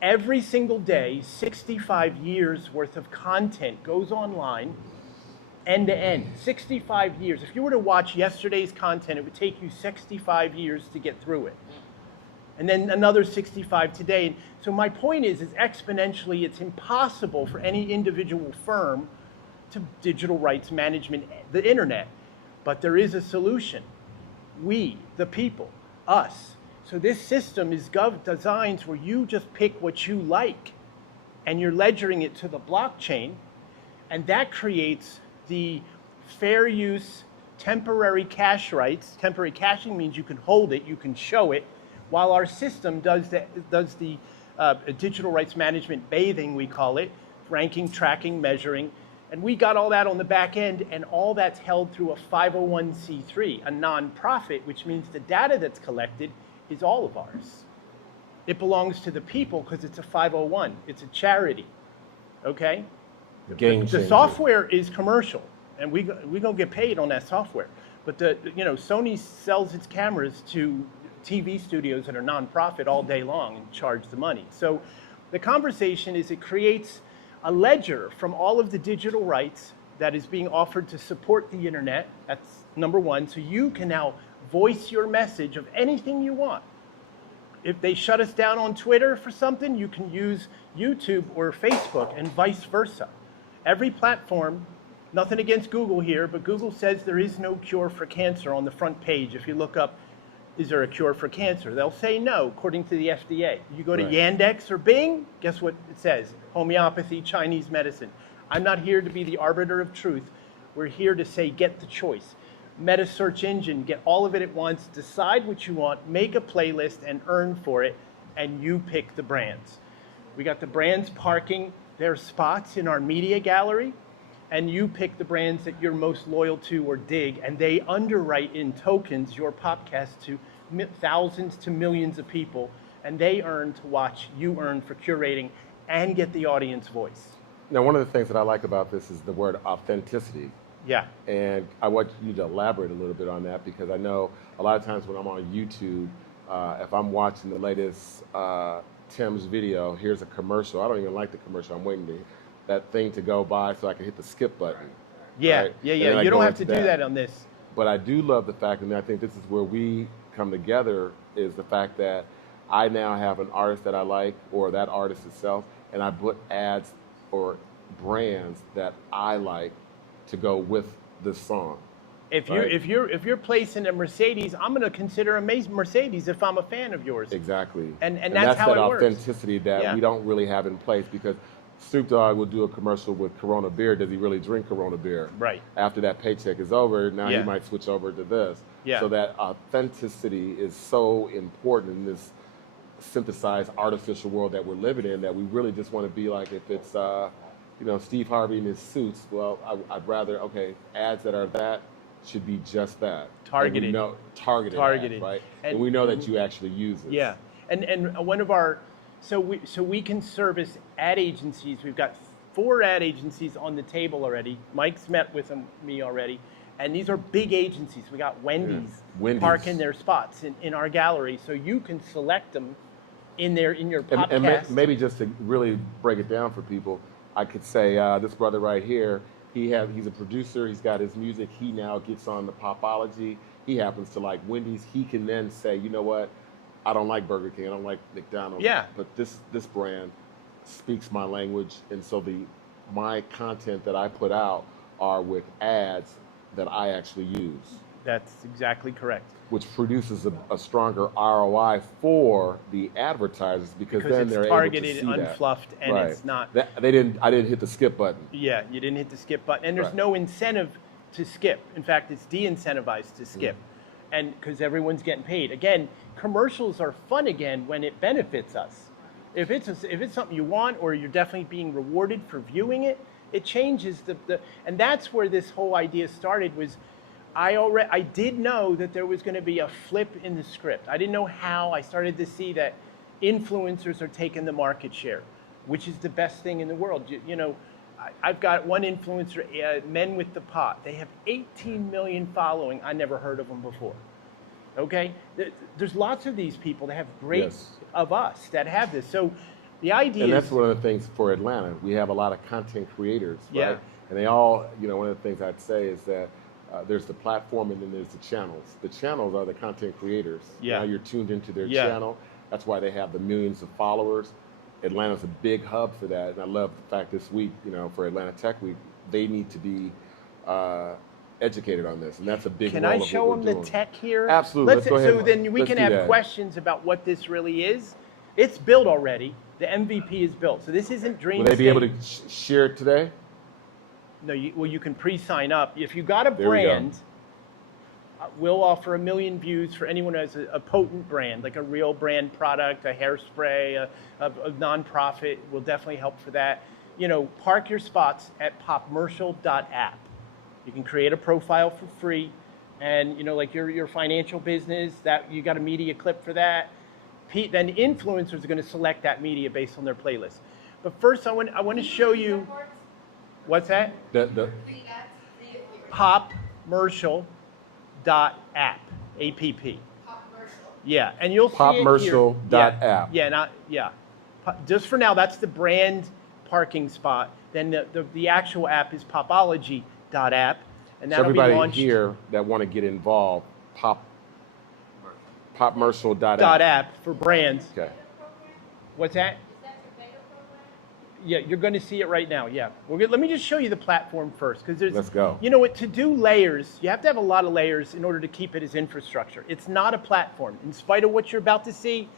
Every single day, 65 years worth of content goes online end to end, 65 years. If you were to watch yesterday's content, it would take you 65 years to get through it. And then another 65 today. So my point is exponentially, it's impossible for any individual firm to digital rights management the internet. But there is a solution. We, the people, us. So this system is designed where you just pick what you like and you're ledgering it to the blockchain, and that creates the fair use temporary cache rights. Temporary caching means you can hold it, you can show it, while our system does the digital rights management bathing, we call it, ranking, tracking, measuring, And we got all that on the back end, and all that's held through a 501c3, a nonprofit, which means the data that's collected is all of ours. It belongs to the people because it's a 501. It's a charity, okay? Game The changer. software is commercial, and we gonna get paid on that software. But Sony sells its cameras to TV studios that are nonprofit all day long and charge the money. So the conversation is it creates a ledger from all of the digital rights that is being offered to support the internet. That's number one. So you can now voice your message of anything you want. If they shut us down on Twitter for something, you can use YouTube or Facebook and vice versa. Every platform, nothing against Google here, but Google says there is no cure for cancer on the front page. If you look up, is there a cure for cancer? They'll say no, according to the FDA. You go to Right. Yandex or Bing, guess what it says? Homeopathy, Chinese medicine. I'm not here to be the arbiter of truth. We're here to say get the choice. Meta search engine, get all of it at once, decide what you want, make a playlist and earn for it, and you pick the brands. We got the brands parking their spots in our media gallery, and you pick the brands that you're most loyal to or dig, and they underwrite in tokens your podcast to thousands to millions of people, and they earn to watch, you earn for curating, and get the audience voice. Now, one of the things that I like about this is the word authenticity. Yeah. And I want you to elaborate a little bit on that, because I know a lot of times when I'm on YouTube, if I'm watching the latest Tim's video, here's a commercial. I don't even like the commercial. I'm waiting that thing to go by so I can hit the skip button. Yeah, right? yeah. And then I You go don't have to into do that on this. But I do love the fact, and I think this is where we come together, is the fact that I now have an artist that I like, or that artist itself, and I put ads or brands that I like to go with this song. If right? you're placing a Mercedes, I'm going to consider a Mercedes if I'm a fan of yours. Exactly. And that's how that it works. authenticity that we don't really have in place, because Snoop Dogg will do a commercial with Corona beer. Does he really drink Corona beer? Right. After that paycheck is over, now he might switch over to this. Yeah. So that authenticity is so important in this synthesized artificial world that we're living in, that we really just want to be like, if it's Steve Harvey in his suits, well, I'd rather, ads that are that should be just that. Targeted. Targeted. Targeted. Ads, right? And we know that you actually use it. Yeah. And one of our, so we can service ad agencies. We've got 4 ad agencies on the table already. Mike's met with me already. And these are big agencies. We got Wendy's parking their spots in our gallery. So you can select them in your podcast. And maybe just to really break it down for people, I could say this brother right here, he's a producer. He's got his music. He now gets on the Popology. He happens to like Wendy's. He can then say, you know what? I don't like Burger King. I don't like McDonald's. Yeah. But this brand speaks my language, and so my content that I put out are with ads that I actually use. That's exactly correct. Which produces a stronger ROI for the advertisers, because then they're targeted, able to see unfluffed, that. and it's not. I didn't hit the skip button. Yeah, you didn't hit the skip button, and there's no incentive to skip. In fact, it's de-incentivized to skip, and because everyone's getting paid. Again, commercials are fun again when it benefits us. If it's something you want, or you're definitely being rewarded for viewing it, it changes and that's where this whole idea started. Was I did know that there was going to be a flip in the script. I didn't know how. I started to see that influencers are taking the market share, which is the best thing in the world. I've got one influencer, Men with the Pot. They have 18 million following. I never heard of them before. Okay? There's lots of these people that have great of us that have this. So the idea and that's one of the things for Atlanta. We have a lot of content creators, right? And they all, one of the things I'd say is that there's the platform, and then there's the channels. The channels are the content creators. Yeah. Now you're tuned into their channel. That's why they have the millions of followers. Atlanta's a big hub for that. And I love the fact this week, for Atlanta Tech Week, they need to be educated on this. And that's a big Can role I of show what them we're the doing. tech here? Absolutely. Let's go ahead. So then we can have questions about what this really is. It's built already. The MVP is built. So this isn't dream. Will they be able to share it today? No, you can pre-sign up. If you got a brand, we'll offer 1 million views for anyone who has a potent brand, like a real brand product, a hairspray, a nonprofit. Will definitely help for that. park your spots at popmercial.app. You can create a profile for free, and like your financial business, that you got a media clip for that. Then influencers are going to select that media based on their playlist. But first, I want to show you what's that? The Popmercial.app, app. Yeah, and you'll see Popmercial.app. Just for now, that's the brand parking spot. Then the actual app is Popology.app, and that'll be everybody launched. here that want to get involved, Popmercial.app. .app for brands. Okay. What's that? Yeah, you're going to see it right now. Yeah, let me just show you the platform first, because there's. Let's go. To do layers, you have to have a lot of layers in order to keep it as infrastructure. It's not a platform. In spite of what you're about to see,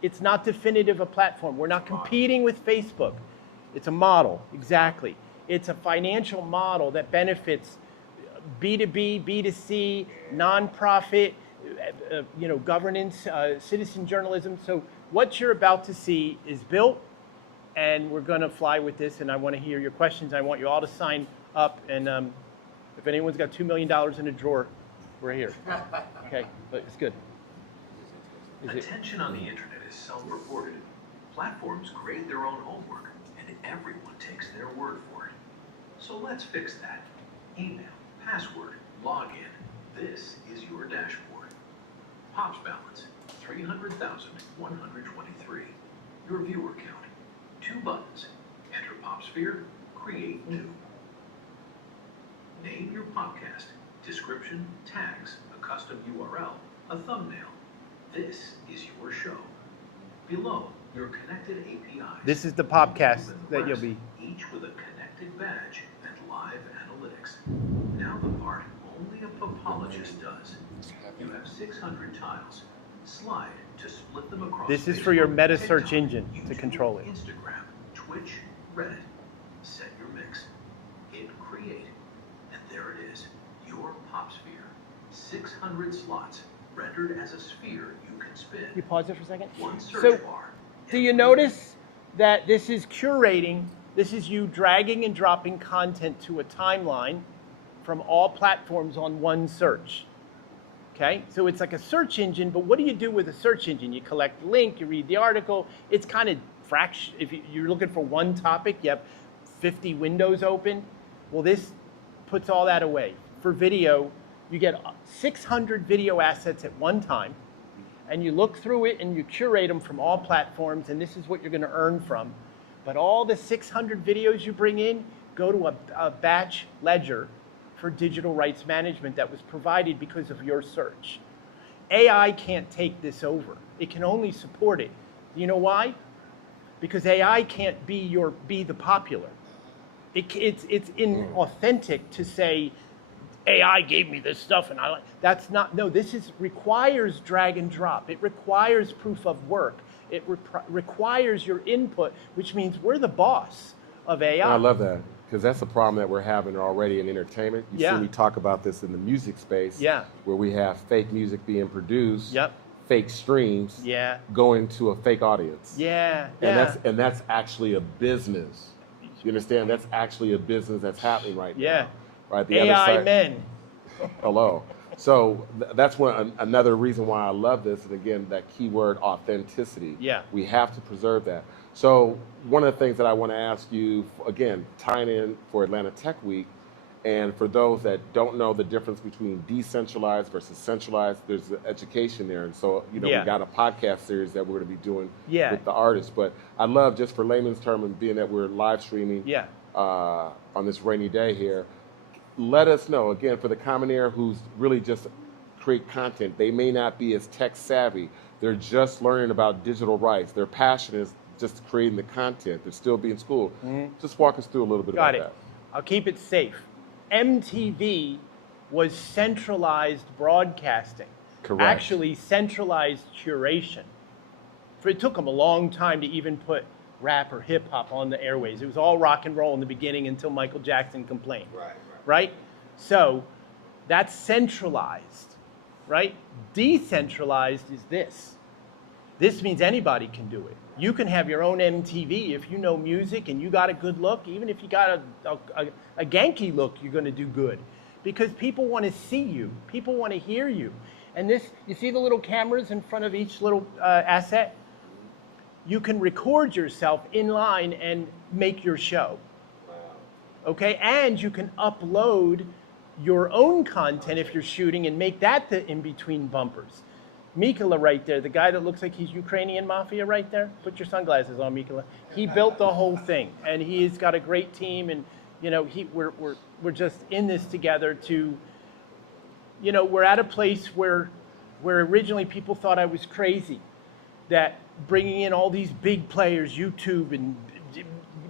it's not definitive a platform. We're not competing with Facebook. It's a model, exactly. It's a financial model that benefits B2B, B2C, nonprofit, governance, citizen journalism. So what you're about to see is built, and we're going to fly with this, and I want to hear your questions. I want you all to sign up, and if anyone's got $2 million in a drawer, we're here. Okay, but it's good. Attention on the internet is self-reported. Platforms grade their own homework, and everyone takes their word for it. So let's fix that. Email, password, login. This is your dashboard. Pops balance, 300,123. Your viewer count. 2 buttons. Enter PopSphere, create new. Name your podcast, description, tags, a custom URL, a thumbnail. This is your show. Below, your connected APIs. This is the podcast that you'll be. Each with a connected badge and live analytics. Now the part only a popologist does. You have 600 tiles. Slide to split them across. This is Facebook, for your meta search TikTok, engine to YouTube, control it. Instagram, Twitch, Reddit. Set your mix. Hit create. And there it is. Your PopSphere. 600 slots rendered as a sphere you can spin. You pause it for a second? One search So, bar. do you notice that this is curating? This is you dragging and dropping content to a timeline from all platforms on one search. Okay, so it's like a search engine, but what do you do with a search engine? You collect the link, you read the article. It's kind of fraction. If you're looking for one topic, you have 50 windows open. Well, this puts all that away. For video, you get 600 video assets at one time, and you look through it and you curate them from all platforms, and this is what you're going to earn from. But all the 600 videos you bring in go to a batch ledger for digital rights management that was provided because of your search. AI can't take this over. It can only support it. You know why? Because AI can't be the popular. It's inauthentic to say, AI gave me this stuff and I like. That's not. No, requires drag and drop. It requires proof of work. It requires your input, which means we're the boss of AI. And I love that, because that's a problem that we're having already in entertainment. You see me talk about this in the music space, where we have fake music being produced, fake streams, going to a fake audience. And that's actually a business. You understand? That's actually a business that's happening right now. Right? The AI other side, men. Hello. So that's another reason why I love this. And again, that keyword authenticity. We have to preserve that. So one of the things that I want to ask you, again, tying in for Atlanta Tech Week, and for those that don't know the difference between decentralized versus centralized, there's education there. And so, we got a podcast series that we're going to be doing with the artists. But I love, just for layman's term, and being that we're live streaming on this rainy day here, let us know, again, for the commoner who's really just create content. They may not be as tech savvy. They're just learning about digital rights. Their passion is just creating the content. They're still being schooled. Just walk us through a little bit about that. I'll keep it safe. MTV was centralized broadcasting. Correct. Actually, centralized curation. It took them a long time to even put rap or hip hop on the airways. It was all rock and roll in the beginning until Michael Jackson complained. Right? So that's centralized, right? Decentralized is this. This means anybody can do it. You can have your own MTV if you know music and you got a good look. Even if you got a Genki look, you're going to do good. Because people want to see you. People want to hear you. And this, you see the little cameras in front of each little asset? You can record yourself in line and make your show. Okay? And you can upload your own content if you're shooting and make that the in-between bumpers. Mikola right there, the guy that looks like he's Ukrainian mafia right there. Put your sunglasses on, Mikola. He built the whole thing, and he's got a great team. And you know, we're just in this together to, you know, we're at a place where originally people thought I was crazy, that bringing in all these big players, YouTube and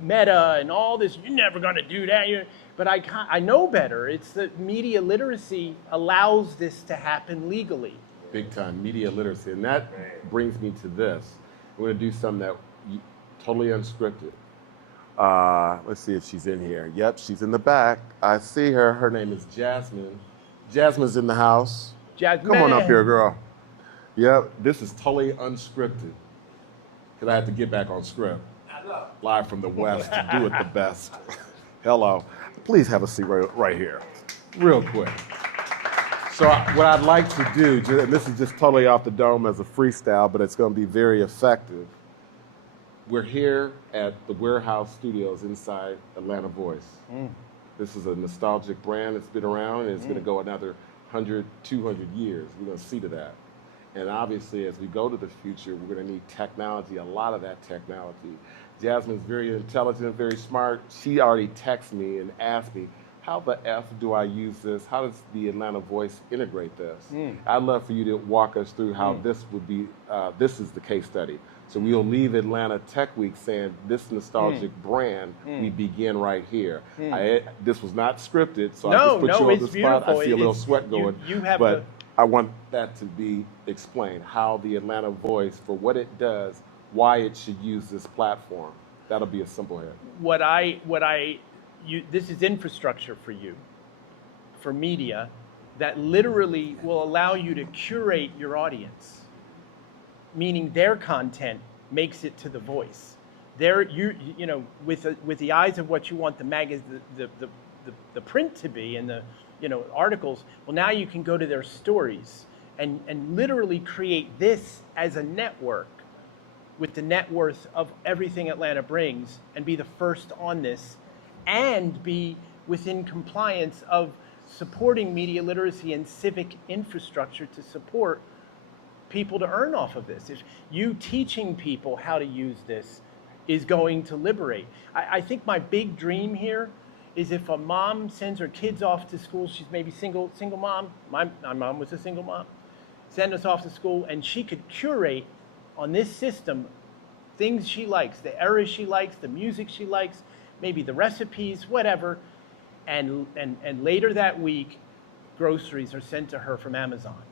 Meta and all this, you're never gonna do that. But I know better. It's that media literacy allows this to happen legally. Big time media literacy, and that brings me to this. We're going to do something that totally unscripted. Let's see if she's in here. Yep, she's in the back. I see her. Her name is Jasmine. Jasmine's in the house. Jasmine. Come on up here, girl. Yep, this is totally unscripted because I had to get back on script. Live from the West to do it the best. Hello. Please have a seat right here, real quick. So what I'd like to do, and this is just totally off the dome as a freestyle, but it's going to be very effective. We're here at the Warehouse Studios inside Atlanta Voice. This is a nostalgic brand that's been around, and it's going to go another 100, 200 years. We're going to see to that. And obviously, as we go to the future, we're going to need technology, a lot of that technology. Jasmine's very intelligent, very smart. She already texted me and asked me, how the F do I use this? How does the Atlanta Voice integrate this? I'd love for you to walk us through how this would be, this is the case study. So we'll leave Atlanta Tech Week saying this nostalgic brand, we begin right here. This was not scripted, so I just put you on the spot. I see a little sweat going, but I want that to be explained, how the Atlanta Voice, for what it does, why it should use this platform. That'll be a simple hit. This is infrastructure for you, for media, that literally will allow you to curate your audience, meaning their content makes it to the Voice. You know, with the eyes of what you want the print to be and the articles. Well, now you can go to their stories and literally create this as a network with the net worth of everything Atlanta brings and be the first on this, and be within compliance of supporting media literacy and civic infrastructure to support people to earn off of this. If you teaching people how to use this is going to liberate. I think my big dream here is if a mom sends her kids off to school, she's maybe single mom, my mom was a single mom, send us off to school, and she could curate on this system things she likes, the eras she likes, the music she likes, maybe the recipes, whatever, and later that week, groceries are sent to her from Amazon.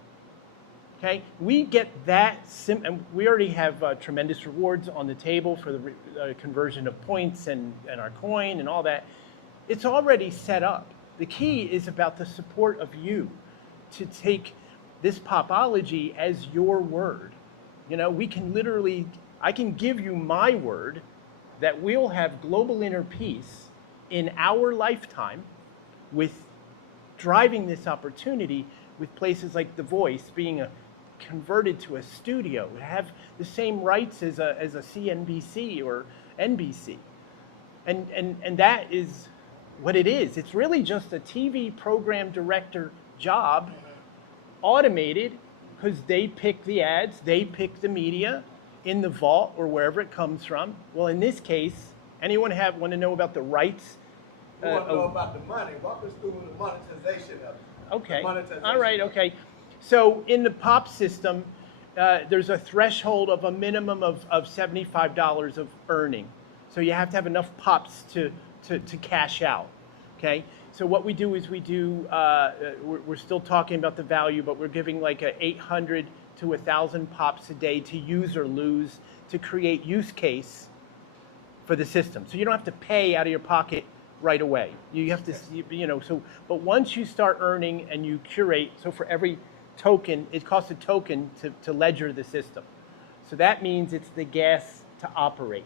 Okay, we get that and we already have tremendous rewards on the table for the conversion of points and our coin and all that. It's already set up. The key is about the support of you to take this popology as your word. You know, we can literally, I can give you my word that we'll have global inner peace in our lifetime with driving this opportunity with places like The Voice being converted to a studio, have the same rights as a CNBC or NBC. And that is what it is. It's really just a TV program director job, automated, because they pick the ads, they pick the media in the vault or wherever it comes from. Well, in this case, anyone want to know about the rights? We want to know about the money. Walk us through the monetization of it. Okay. All right. Okay. So in the POP system, there's a threshold of a minimum of $75 of earning. So you have to have enough POPs to cash out. Okay. So what we do is we're still talking about the value, but we're giving like 800 to 1,000 POPs a day to use or lose to create use case for the system. So you don't have to pay out of your pocket right away. You have to, but once you start earning and you curate, so for every token, it costs a token to ledger the system. So that means it's the gas to operate.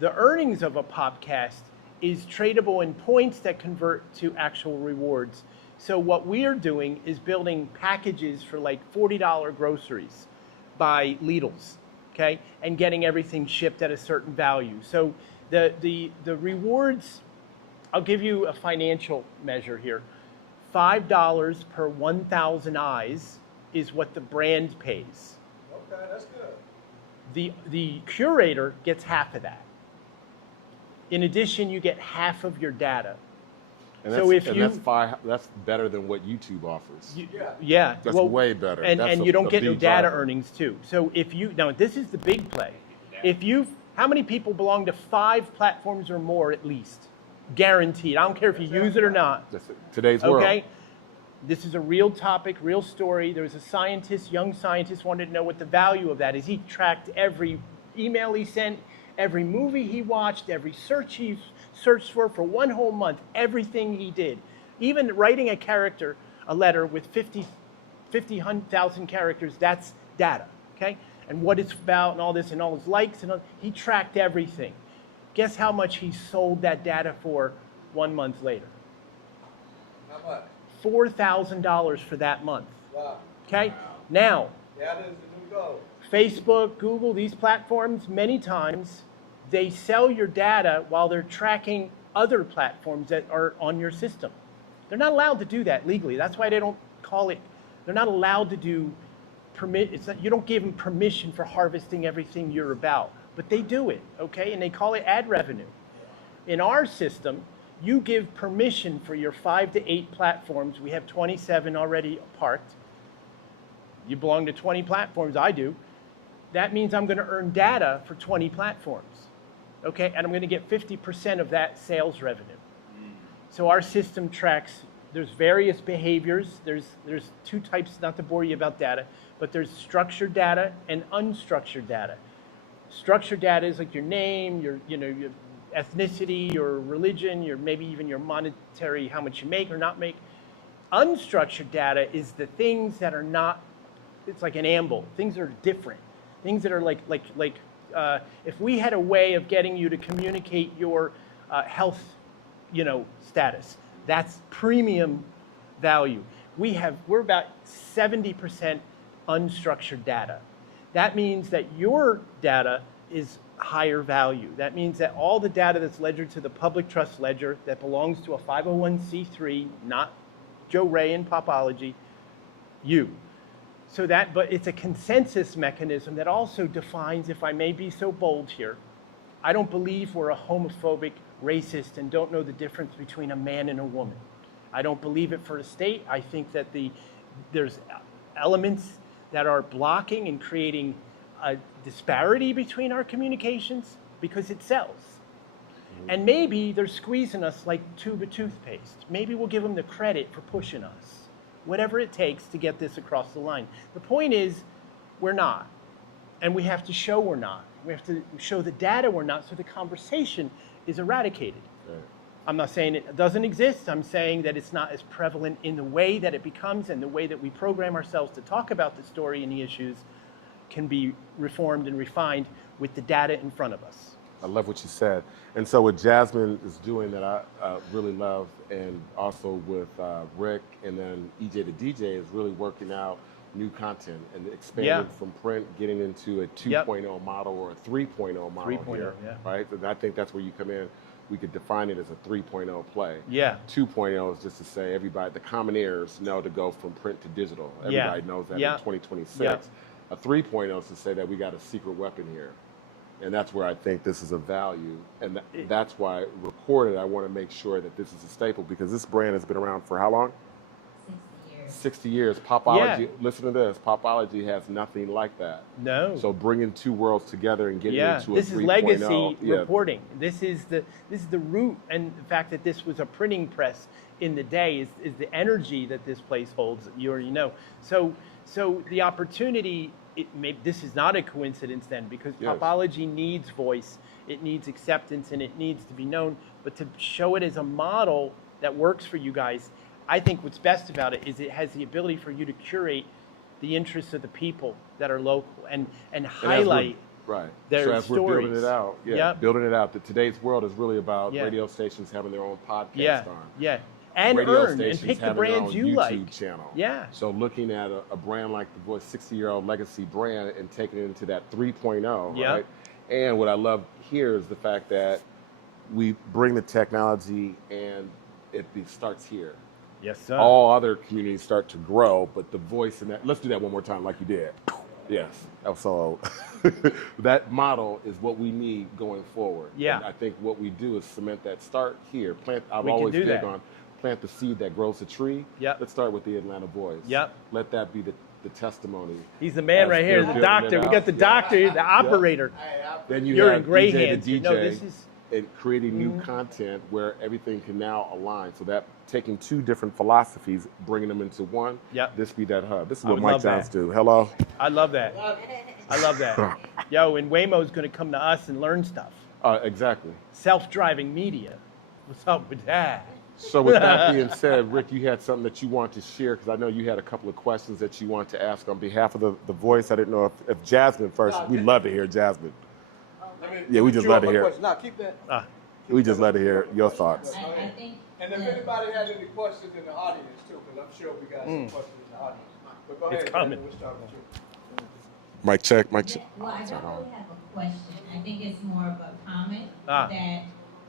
The earnings of a podcast is tradable in points that convert to actual rewards. So what we are doing is building packages for like $40 groceries by Lidl's, okay, and getting everything shipped at a certain value. So the rewards, I'll give you a financial measure here. $5 per 1,000 eyes is what the brand pays. Okay, that's good. The curator gets half of that. In addition, you get half of your data. And so if you, that's better than what YouTube offers. Yeah, that's way better. And you don't get no data earnings too. So if you now, this is the big play. If you, how many people belong to 5 platforms or more at least? Guaranteed. I don't care if you use it or not. That's today's world. Okay. This is a real topic, real story. There was a scientist, young scientist, wanted to know what the value of that is. He tracked every email he sent, every movie he watched, every search he searched for 1 whole month, everything he did. Even writing a letter with 50,000 characters, that's data, okay? And what it's about and all this and all his likes, and all, he tracked everything. Guess how much he sold that data for 1 month later? How much? $4,000 for that month. Wow. Okay? Now, That is the new goal. Facebook, Google, these platforms, many times, they sell your data while they're tracking other platforms that are on your system. They're not allowed to do that legally. That's why they don't call it, they're not allowed to do you don't give them permission for harvesting everything you're about. But they do it, okay? And they call it ad revenue. In our system, you give permission for your 5 to 8 platforms. We have 27 already parked. You belong to 20 platforms, I do. That means I'm going to earn data for 20 platforms, okay? And I'm going to get 50% of that sales revenue. So our system tracks, there's various behaviors. There's 2 types, not to bore you about data, but there's structured data and unstructured data. Structured data is like your name, your ethnicity, your religion, maybe even your monetary, how much you make or not make. Unstructured data is the things that are not, it's like an amble, things that are different, things that are like if we had a way of getting you to communicate your health, status, that's premium value. We're about 70% unstructured data. That means that your data is higher value. That means that all the data that's ledgered to the public trust ledger that belongs to a 501c3, not Joe Ray and Popology, you. But it's a consensus mechanism that also defines, if I may be so bold here, I don't believe we're a homophobic, racist, and don't know the difference between a man and a woman. I don't believe it for a state. I think that there's elements that are blocking and creating a disparity between our communications because it sells. And maybe they're squeezing us like tube of toothpaste. Maybe we'll give them the credit for pushing us. Whatever it takes to get this across the line. The point is, we're not. And we have to show we're not. We have to show the data we're not, so the conversation is eradicated. Right. I'm not saying it doesn't exist. I'm saying that it's not as prevalent in the way that it becomes and the way that we program ourselves to talk about the story and the issues can be reformed and refined with the data in front of us. I love what you said. And so what Jasmine is doing that I really love, and also with Rick and then EJ the DJ, is really working out new content and expanding from print, getting into a 2.0 model or a 3.0 model here, right? And I think that's where you come in. We could define it as a 3.0 play. Yeah. 2.0 is just to say everybody, the common ears know to go from print to digital. Everybody knows that in 2026. Yeah. A 3.0 is to say that we got a secret weapon here. And that's where I think this is a value. And that's why recorded, I want to make sure that this is a staple, because this brand has been around for how long? 60 years. Popology, listen to this, Popology has nothing like that. No. So bringing 2 worlds together and getting into a 3.0. This is legacy reporting. This is the root, and the fact that this was a printing press in the day is the energy that this place holds. You already know. So the opportunity, this is not a coincidence then, because Popology needs voice, it needs acceptance, and it needs to be known. But to show it as a model that works for you guys, I think what's best about it is it has the ability for you to curate the interests of the people that are local and And highlight right. their so as stories. we're building it out, Yep. building it out. Today's world is really about Yeah. radio stations having their own podcast Yeah, arm. yeah. And radio earn and stations pick the having their brands own you YouTube like. channel. Yeah. So looking at a brand like the Voice 60-year-old legacy brand and taking it into that 3.0, Yeah. right? And what I love here is the fact that we bring the technology and starts here. Yes, sir. All other communities start to grow, but the voice in that, let's do that one more time like you did. Yes, that was so old. That model is what we need going forward. Yeah. And I think what we do is cement that. Start here. I've We can always do big that. on plant the seed that grows a tree. Yep. Let's start with the Atlanta Voice. Yep. Let that be the testimony. He's the man As right they're here, the building doctor. it We out. got the doctor, the operator. Then you You're have in great DJ hands. to You DJ know, this is and creating new content where everything can now align. So that taking two different philosophies, bringing them into one. Yep. This be that hub. This is I what would Mike love that. Johns do. Hello. I love that. I love that. Yo, and Waymo's going to come to us and learn stuff. Exactly. Self-driving media. What's up with that? So with that being said, Rick, you had something that you want to share because I know you had a couple of questions that you want to ask on behalf of the Voice. I didn't know if Jasmine first. We'd love to hear Jasmine. Yeah, we just love to hear. No, keep that. We just love to hear your thoughts. I think. And if anybody has any questions in the audience too, because I'm sure we got some questions in the audience. But go It's ahead, coming. We'll start with you. Mic check. Mic check. Well, I don't really have a question. I think it's more of a comment Ah. that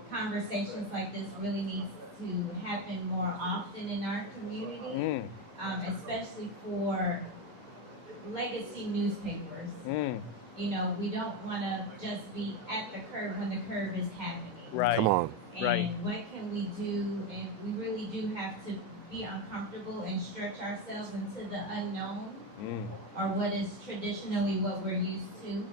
conversations like this really needs to happen more often in our community, especially for legacy newspapers. You know, we don't want to just be at the curve when the curve is happening. Right. Come on. And Right. what can we do? And we really do have to be uncomfortable and stretch ourselves into the unknown, or what is traditionally what we're used to.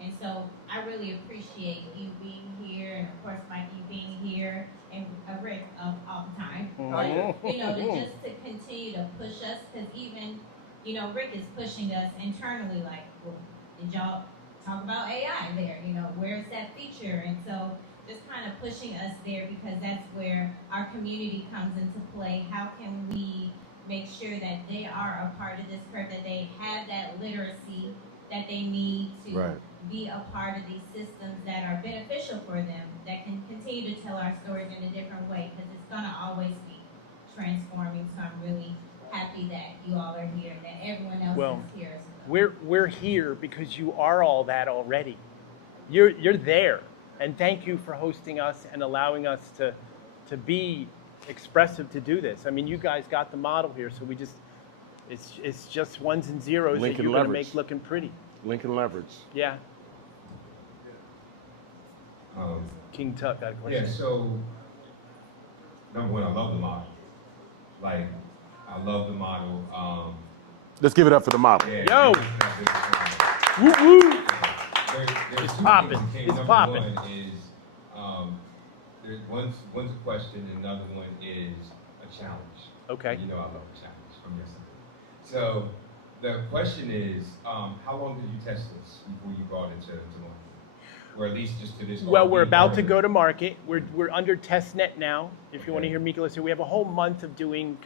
And so I really appreciate you being here, and of course Mikey being here, and Rick all the time. You know, just to continue to push us, because even, you know, Rick is pushing us internally, like, well, did y'all talk about AI there? You know, where's that feature? And so just kind of pushing us there, because that's where our community comes into play. How can we make sure that they are a part of this curve, that they have that literacy that they need to Right. be a part of these systems that are beneficial for them, that can continue to tell our stories in a different way, because it's going to always be transforming. So I'm really happy that you all are here, and that everyone else Well, is here as well. We're here because you are all that already. You're there, and thank you for hosting us and allowing us to be expressive to do this. I mean, you guys got the model here, so we just it's just ones and zeros that Lincoln you're going to leverage. make looking pretty. Lincoln leverage. Yeah. Um, King Tut got a question. yeah, so number one, I love the model. Like, I love the model. Let's give it up for the model. Yeah, Yo! There- Woo woo! there's It's two popping. things that came. It's Number popping. one is, one's a question, and another one is a challenge. Okay. You know I love a challenge from your side. So the question is, how long did you test this before you brought it to market? Or at least just to this? Well, we're R&D about to part? go to market. We're under test net now. If you want to hear Mikola say, we have a whole month of doing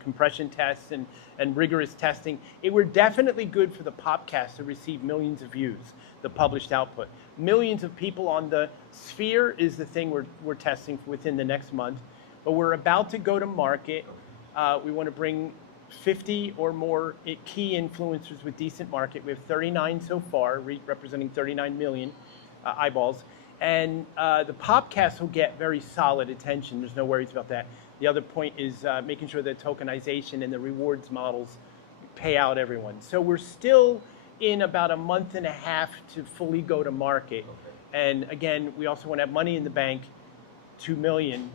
compression tests and rigorous testing. We're definitely good for the podcast to receive millions of views, the published output. Millions of people on the sphere is the thing we're testing within the next month. But we're about to go to market. We want to bring 50 or more key influencers with decent market. We have 39 so far, representing 39 million eyeballs. And the podcast will get very solid attention. There's no worries about that. The other point is making sure that tokenization and the rewards models pay out everyone. So we're still in about a month and a half to fully go to market. And again, we also want to have money in the bank, 2 million.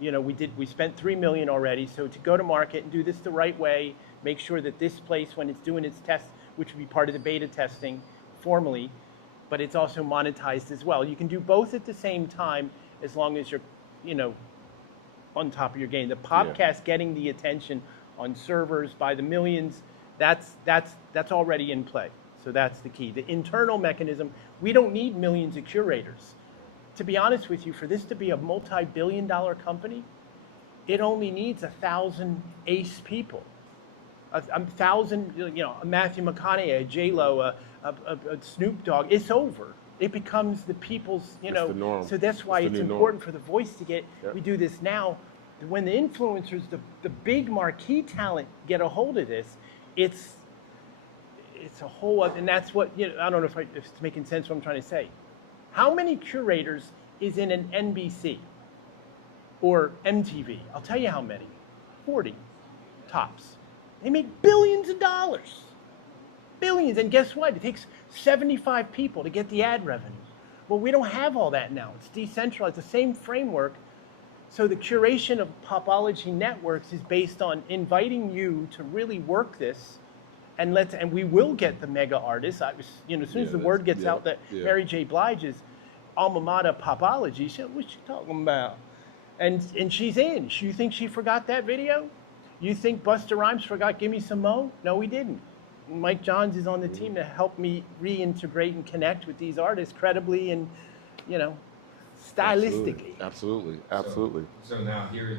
You know, we spent 3 million already. So to go to market and do this the right way, make sure that this place, when it's doing its tests, which will be part of the beta testing formally, but it's also monetized as well. You can do both at the same time as long as you're, you know, on top of your game. The podcast getting the attention on servers by the millions, that's already in play. So that's the key. The internal mechanism, we don't need millions of curators. To be honest with you, for this to be a multi-billion-dollar company, it only needs 1,000 ace people. a thousand, a Matthew McConaughey, a J-Lo, a Snoop Dogg, it's over. It becomes the people's, It's the norm. so that's why It's the it's new important norm. for the voice to get, Yep. we do this now. When the influencers, the big marquee talent get a hold of this, it's a whole other, and that's what, I don't know if it's making sense what I'm trying to say. How many curators is in an NBC or MTV? I'll tell you how many. 40 tops. They make billions of dollars. Billions. And guess what? It takes 75 people to get the ad revenue. Well, we don't have all that now. It's decentralized, the same framework. So the curation of Popology networks is based on inviting you to really work this, and we will get the mega artists. As soon as the word gets out that Mary J. Blige's alma mater Popology, she said, "What you talking about?" And she's in. You think she forgot that video? You think Busta Rhymes forgot "Give Me Some Mo"? No, he didn't. Mike Johns is on the team to help me reintegrate and connect with these artists credibly and, stylistically. Absolutely. So now here's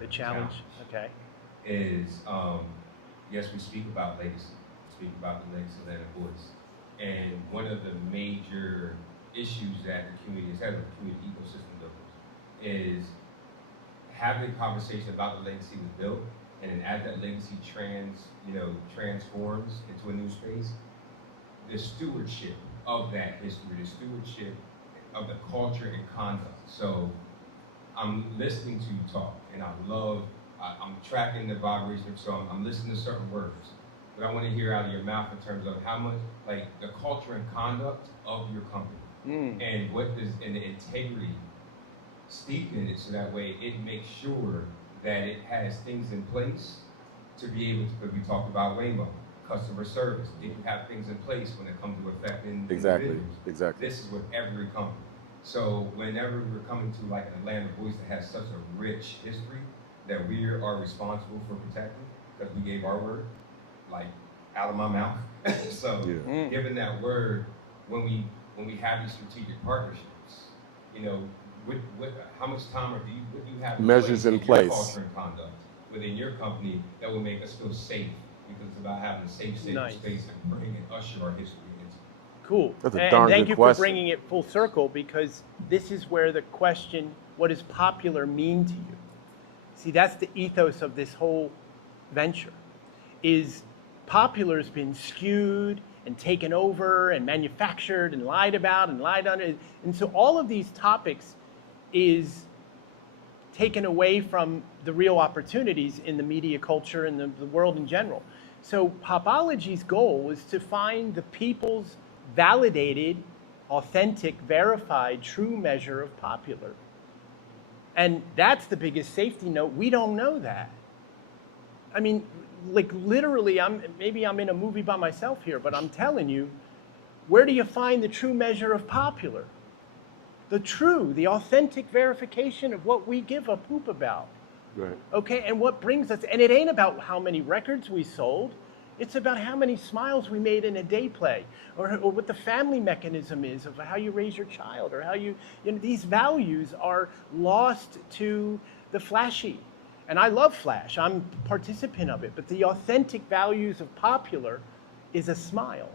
The challenge. Okay. Is yes, we speak about legacy. We speak about the legacy of Atlanta Voice, and one of the major issues that the community has had, the community ecosystem builders, is having a conversation about the legacy was built, and then as that legacy transforms into a new space, the stewardship of that history, the stewardship of the culture and conduct. So I'm listening to you talk, and I'm tracking the vibration, so I'm listening to certain words. But I want to hear out of your mouth in terms of how much, like, the culture and conduct of your company, and the integrity steeped in it, so that way it makes sure that it has things in place to be able to, because we talked about WAYMO, customer service. Did you have things in place when it comes to affecting individuals? Exactly. This is with every company. So whenever we're coming to like an Atlanta Voice that has such a rich history that we are responsible for protecting, because we gave our word, like out of my mouth. So given that word, when we have these strategic partnerships, how much time what do you have measures in place your culture and conduct within your company that will make us feel safe, because it's about having a safe space and bring and usher our history into. Cool. That's a and darn thank good you question. for bringing it full circle, because this is where the question, what does popular mean to you? See, that's the ethos of this whole venture, is popular's been skewed and taken over and manufactured and lied about and lied under. And so all of these topics is taken away from the real opportunities in the media culture and the world in general. So Popology's goal is to find the people's validated, authentic, verified, true measure of popular. And that's the biggest safety note. We don't know that. I mean, like literally, maybe I'm in a movie by myself here, but I'm telling you, where do you find the true measure of popular? The authentic verification of what we give a poop about. Right. Okay, and what brings us, and it ain't about how many records we sold, it's about how many smiles we made in a day play, or what the family mechanism is of how you raise your child, or how these values are lost to the flashy. And I love flash, I'm a participant of it, but the authentic values of popular is a smile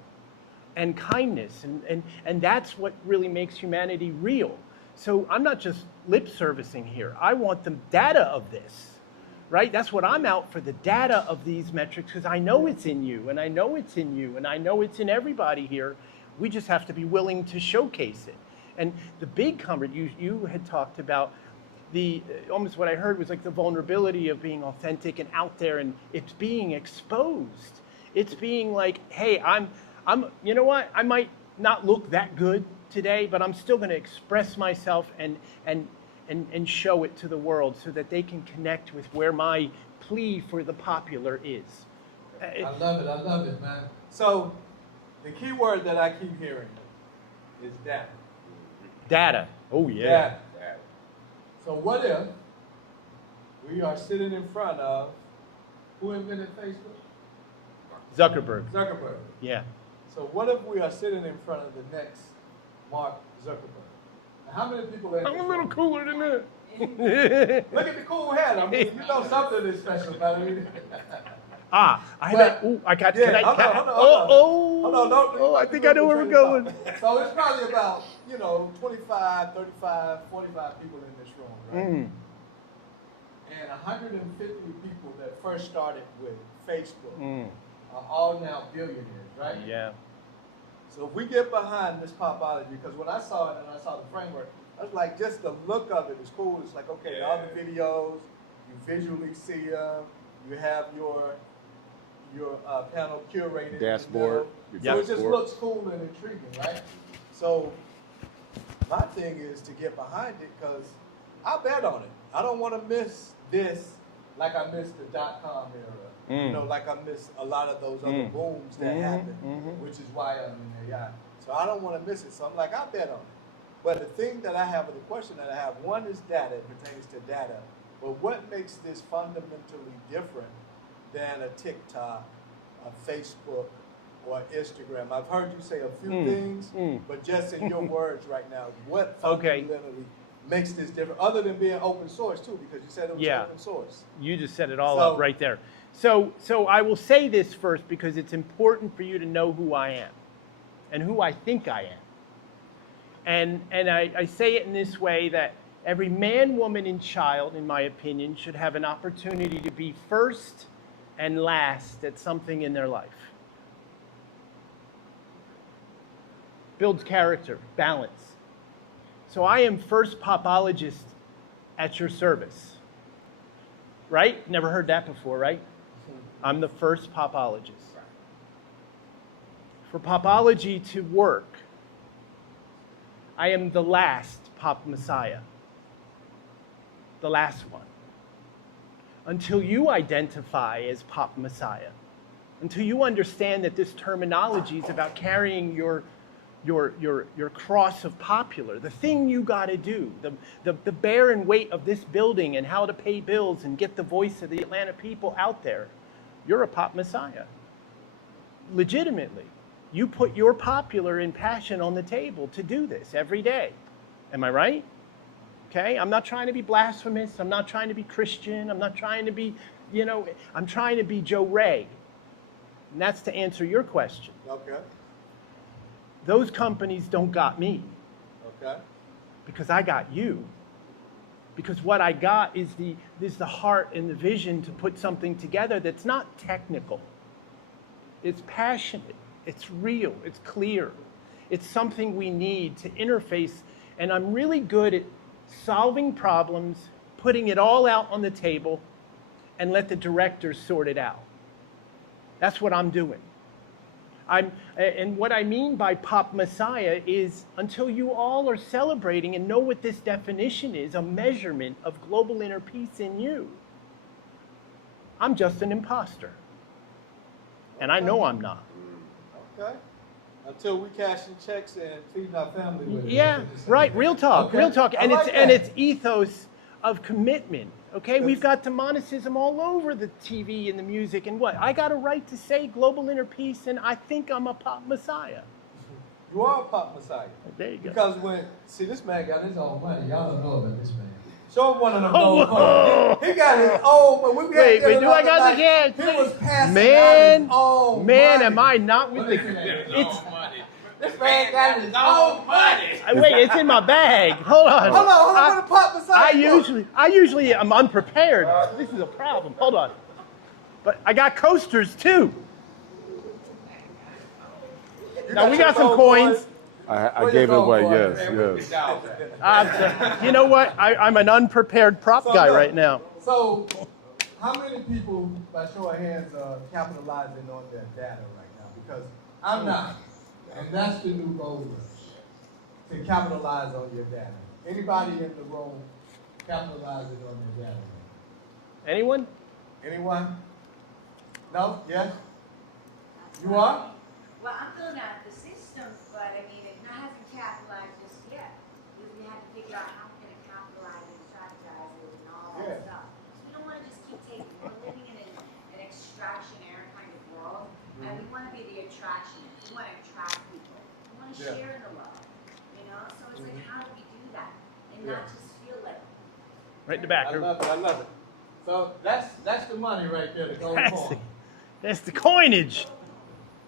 and kindness, and that's what really makes humanity real. So I'm not just lip servicing here. I want the data of this, right? That's what I'm out for, the data of these metrics, because I know it's in you, and I know it's in you, and I know it's in everybody here. We just have to be willing to showcase it. And the big conversation, you had talked about almost what I heard was like the vulnerability of being authentic and out there, and it's being exposed. It's being like, hey, you know what? I might not look that good today, but I'm still going to express myself and show it to the world so that they can connect with where my plea for the popular is. I love it, man. So the key word that I keep hearing is data. Data. Oh, yeah. Data. So what if we are sitting in front of, who invented Facebook? Zuckerberg. Yeah. So what if we are sitting in front of the next Mark Zuckerberg? Now, how many people are in I'm a little cooler than that. Look at the cool hat. I mean, you know something is special about it. I got. Yeah, Can I? hold on, Can, hold on, I think I know where we're going. So it's probably about, 25, 35, 45 people in this room, right? And 150 people that first started with Facebook are all now billionaires, right? Yeah. So if we get behind this popology, because when I saw it and I saw the framework, I was like, just the look of it is cool. It's like, okay, all the videos, you visually see them, you have your panel curated. Dashboard. So it just looks cool and intriguing, right? So my thing is to get behind it because I bet on it. I don't want to miss this like I missed the .com era. Like I missed a lot of those other booms that happened, which is why I'm in AI. So I don't want to miss it. So I'm like, I bet on it. But the thing that I have, or the question that I have, one is data, it pertains to data. But what makes this fundamentally different than a TikTok, a Facebook, or Instagram? I've heard you say a few things, but just in your words right now, what fundamentally makes this different, other than being open source too, because you said it was open source. You just set it all up right there. So I will say this first because it's important for you to know who I am and who I think I am. And I say it in this way that every man, woman, and child, in my opinion, should have an opportunity to be first and last at something in their life. Builds character, balance. So I am first popologist at your service. Right? Never heard that before, right? I'm the first popologist. For popology to work, I am the last pop messiah. The last one. Until you identify as pop messiah, until you understand that this terminology is about carrying your cross of popular, the thing you got to do, the bear and weight of this building and how to pay bills and get the voice of the Atlanta people out there, you're a pop messiah. Legitimately. You put your popular and passion on the table to do this every day. Am I right? Okay? I'm not trying to be blasphemous. I'm not trying to be Christian. I'm not trying to be, I'm trying to be Joe Ray. And that's to answer your question. Okay. Those companies don't got me. Okay. Because I got you. Because what I got is the heart and the vision to put something together that's not technical. It's passionate. It's real. It's clear. It's something we need to interface. And I'm really good at solving problems, putting it all out on the table, and let the directors sort it out. That's what I'm doing. And what I mean by pop messiah is until you all are celebrating and know what this definition is, a measurement of global inner peace in you, I'm just an imposter. And I know I'm not. Okay. Until we cashing checks and feeding our family with it. Yeah, right. Real talk. Okay. Real talk. And I like and that. it's ethos of commitment. Okay, we've got demonicism all over the TV and the music and what? I got a right to say global inner peace, and I think I'm a pop messiah. You are a pop messiah. There you go. Because this man got his own money. Y'all don't know about this man. Show him one of them old money. He got his own money. Wait, do I got the chance? He was passing out his own man, money. am I not with the... It's... This man got his own money. Wait, it's in my bag. Hold on. Hold on, where the pop messiah I usually am unprepared. This is a problem. Hold on. But I got coasters too. Now we got some coins. I gave it away, yes. You know what? I'm an unprepared prop guy right now. So, how many people, by show of hands, are capitalizing on their data right now? Because I'm not. And that's the new goal, to capitalize on your data. Anybody in the room capitalizing on their data? Anyone? Anyone? No? Yes? You are? Well, I'm filling out the system, but I mean, it hasn't capitalized just yet. We have to figure out how we're going to capitalize it, strategize it, and all that stuff. So we don't want to just keep taking, we're living in an extractionary kind of world, and we want to be the attraction. We want to attract people. We want to share in the love, So it's like, how do we do that? And not just feel like Right in the back. I love it. I love it. So that's the money right there, the gold coin. That's the coinage.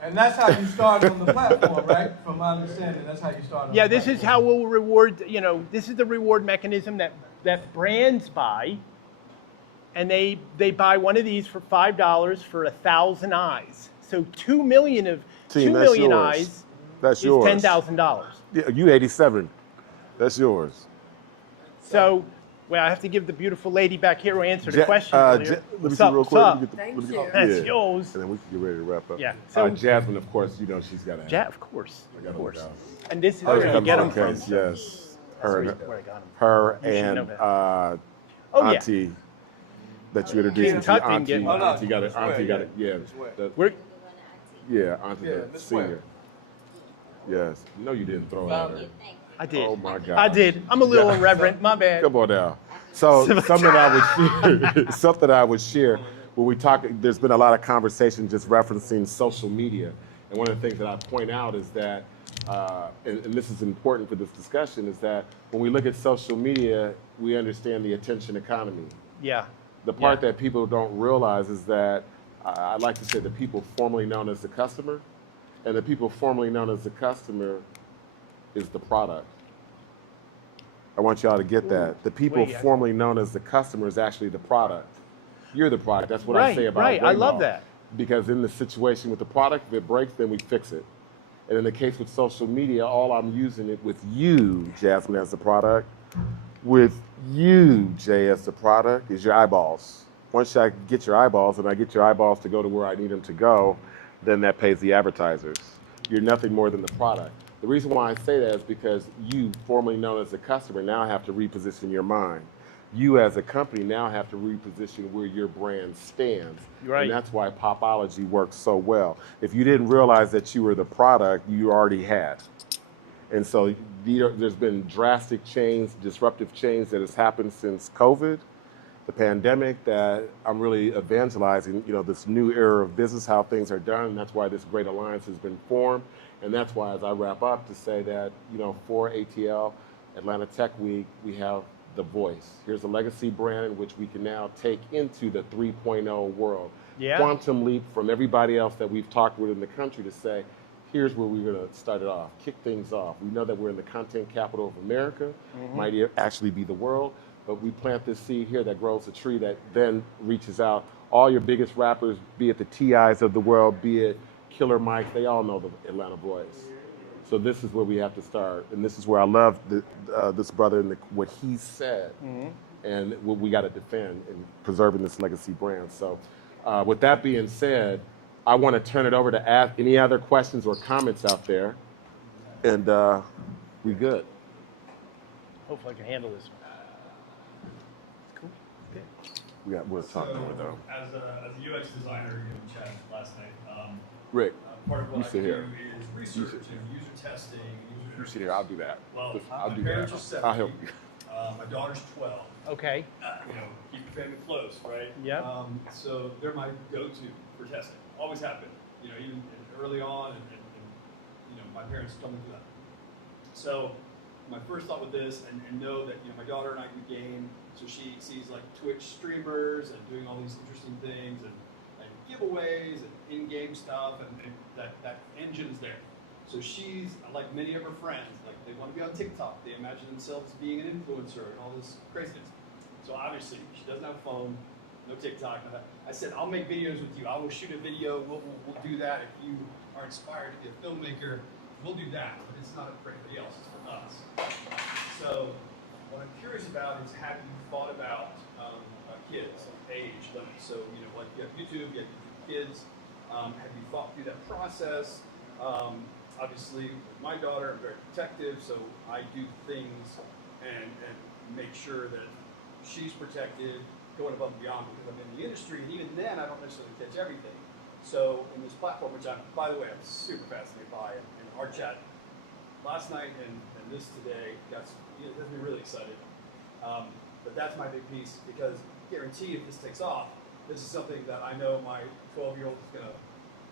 And that's how you start on the platform, right? From my understanding, that's how you start on Yeah, the this is how we'll reward, this is the reward mechanism that brands buy. And they buy one of these for $5 for 1,000 eyes. So 2 million of Team, 2 that's million yours. eyes That's is yours. $10,000. Yeah, you 87. That's yours. So, well, I have to give the beautiful lady back here who answered the question earlier. Let me What's see up? real What's quick. up? Let me get the- Thank let me you. get- That's yeah. yours. And then we can get ready to wrap up. Yeah. So Jasmine, of course, she got to have. Of course. I gotta Of course. look out. And this is Oh, where you get them from. case, yes. Her, That's where I got 'em. her You should know and that. auntie that you introduced Keith me to. Tut didn't get one. Auntie got it. Auntie got it. Yeah. Auntie the senior. Yes. No, you didn't throw it at her. I did. Oh my God. I did. I'm a little irreverent. My bad. Come on now. So something I would share when we talk. There's been a lot of conversation just referencing social media, and one of the things that I point out is that, and this is important for this discussion, is that when we look at social media, we understand the attention economy. Yeah. The part that people don't realize is that I like to say the people formerly known as the customer, and the people formerly known as the customer is the product. I want y'all to get that. The people formerly known as the customer is actually the product. You're the product. That's what I say about Right, WAYMO. I love that. Because in the situation with the product, if it breaks, then we fix it. And in the case with social media, all I'm using it with you, Jasmine, as the product, with you, Jay, as the product, is your eyeballs. Once I get your eyeballs and I get your eyeballs to go to where I need them to go, then that pays the advertisers. You're nothing more than the product. The reason why I say that is because you, formerly known as a customer, now have to reposition your mind. You as a company now have to reposition where your brand stands. Right. And that's why Popology works so well. If you didn't realize that you were the product, you already had. And so there's been drastic change, disruptive change that has happened since COVID, the pandemic, that I'm really evangelizing, this new era of business, how things are done. And that's why this great alliance has been formed. And that's why, as I wrap up, to say that, for ATL, Atlanta Tech Week, we have the voice. Here's a legacy brand in which we can now take into the 3.0 world. Yeah. Quantum leap from everybody else that we've talked with in the country to say, here's where we're going to start it off, kick things off. We know that we're in the content capital of America, might actually be the world, but we plant this seed here that grows a tree that then reaches out. All your biggest rappers, be it the T.I.s of the world, be it Killer Mike, they all know the Atlanta voice. So this is where we have to start, and this is where I love this brother and what he said, and what we got to defend in preserving this legacy brand. So with that being said, I want to turn it over to ask any other questions or comments out there, and we good. Hopefully I can handle this one. Cool. Okay. We're talking over though. As a UX designer, chat last night. Rick, part of what you I sit do here. is research and user testing. You sit here. I'll do that. Well, I'll my do parents that. are 70. I'll help you. My daughter's 12. Okay. Keep your family close, right? Yeah. So they're my go-to for testing. Always have been. Even early on, and my parents told me to do that. So my first thought with this, and know that my daughter and I can game, so she sees like Twitch streamers and doing all these interesting things and giveaways and in-game stuff, and that engine is there. So she's, like many of her friends, like they want to be on TikTok. They imagine themselves being an influencer and all this craziness. So obviously she doesn't have a phone, no TikTok. No that. I said, I'll make videos with you. I will shoot a video. We'll do that. If you are inspired to be a filmmaker, we'll do that. But it's not for anybody else. It's for us. So what I'm curious about is, have you thought about kids, age limits? So like you have YouTube, you have kids. Have you thought through that process? Obviously, with my daughter, I'm very protective, so I do things and make sure that she's protected, going above and beyond, because I'm in the industry, and even then, I don't necessarily catch everything. So in this platform, which by the way, I'm super fascinated by, and our chat last night and this today, has me really excited. But that's my big piece, because guarantee if this takes off, this is something that I know my 12-year-old is going to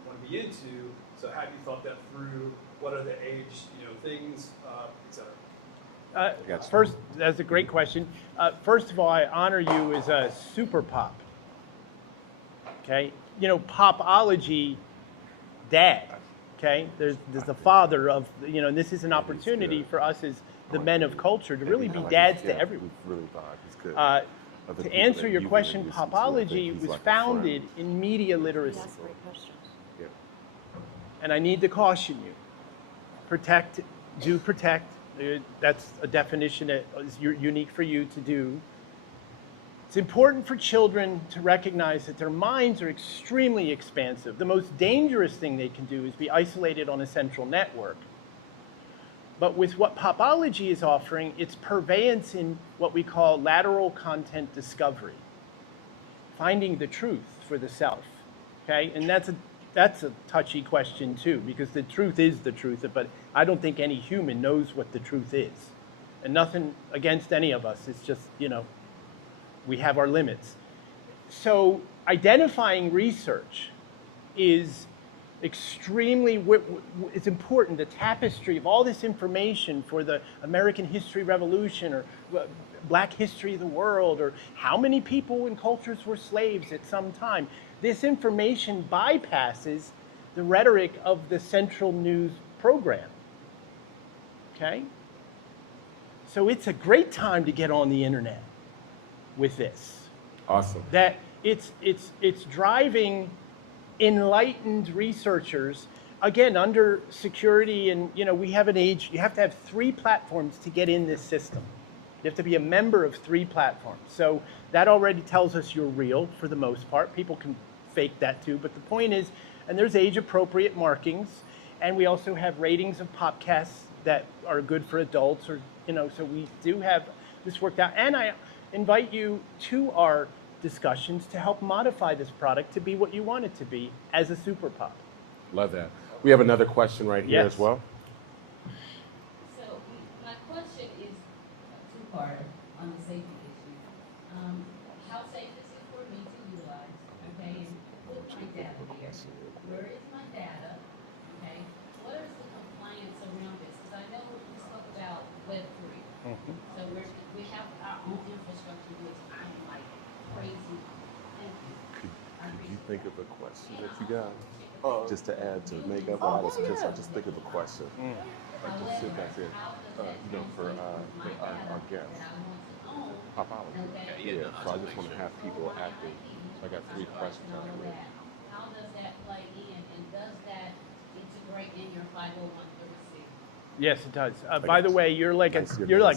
want to be into. So have you thought that through? What are the age, things, et cetera? First, that's a great question. First of all, I honor you as a super pop. Okay, you know, popology, dad. Okay, there's the father of, you know, and this is an opportunity for us as the men of culture to really be dads to everyone. Really vibe. It's good. To answer your question, popology was founded in media literacy. Yeah. And I need to caution you, protect, do protect. That's a definition that is unique for you to do. It's important for children to recognize that their minds are extremely expansive. The most dangerous thing they can do is be isolated on a central network. But with what popology is offering, it's purveyance in what we call lateral content discovery, finding the truth for the self. Okay, and that's a touchy question too, because the truth is the truth, but I don't think any human knows what the truth is. And nothing against any of us, it's just, you know, we have our limits. So identifying research is extremely, it's important, the tapestry of all this information for the American History Revolution or Black history of the world, or how many people and cultures were slaves at some time. This information bypasses the rhetoric of the central news program. Okay? So it's a great time to get on the internet with this. Awesome. That it's driving enlightened researchers, again, under security, and you know, we have an age, you have to have 3 platforms to get in this system. You have to be a member of 3 platforms. So that already tells us you're real for the most part. People can fake that too, but the point is, and there's age appropriate markings, and we also have ratings of podcasts that are good for adults, or, you know, so we do have this worked out. And I invite you to our discussions to help modify this product to be what you want it to be as a super pop. Love that. We have another question right here as well. So my question is two-part on the safety issue. How safe is it for me to utilize, okay, and put my data there? Where is my data? Okay, what is the compliance around this? Because I know we spoke about Web3. So we have our own infrastructure, which I'm like crazy. Could you think of a question that you got? Just to add to make up all this piss, I just think of a question. Like just sit back there, you know, for our guests. Popology. Yeah, so I just want to have people acting. I got 3 questions out of it. How does that play in, and does that integrate in your 501(c)? Yes, it does. By the way, you're like a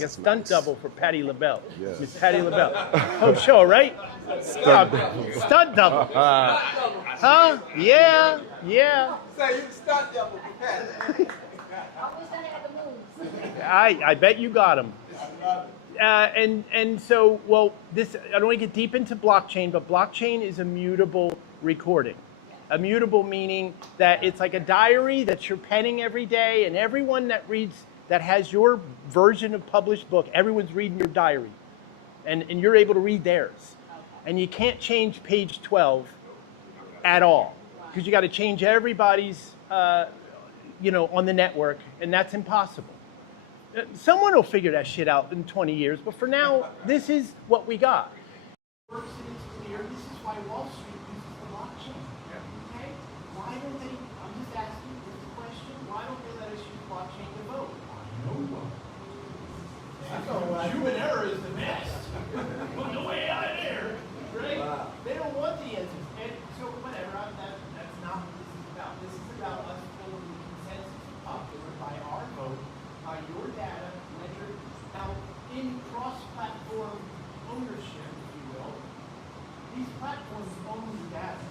stunt double for Patti LaBelle. Yes. Miss Patti LaBelle. Oh, show, right? Stunt double. Huh? Yeah, yeah. Say you stunt double for Patti. I wish I had the moves. I bet you got them. And so, well, this, I don't want to get deep into blockchain, but blockchain is a mutable recording. Immutable meaning that it's like a diary that you're penning every day, and everyone that reads, that has your version of published book, everyone's reading your diary. And you're able to read theirs. And you can't change page 12 at all, because you got to change everybody's, you know, on the network, and that's impossible. Someone will figure that shit out in 20 years, but for now, this is what we got. Works and it's clear. This is why Wall Street uses the blockchain. Okay? Why don't they, I'm just asking this question, why don't they let us use blockchain to vote? Human error is the best. No way out of there. Right? They don't want the answers. And so whatever, that's not what this is about. This is about us building the consensus popular by our vote, by your data, ledger. Now, in cross-platform ownership, if you will, these platforms own your data.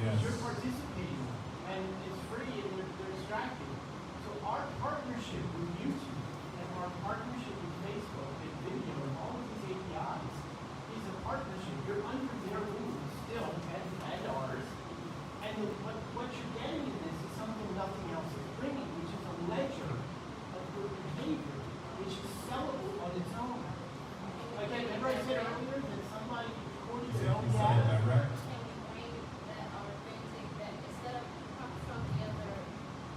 Yes. You're participating, and it's free, and they're extracting. So our partnership with YouTube and our partnership with Facebook and video and all of these APIs is a partnership. You're under their rules still, and ours. And what you're getting in this is something nothing else is bringing, which is a ledger of your behavior, which is sellable on its own. Again, remember I said earlier that somebody recorded their own data?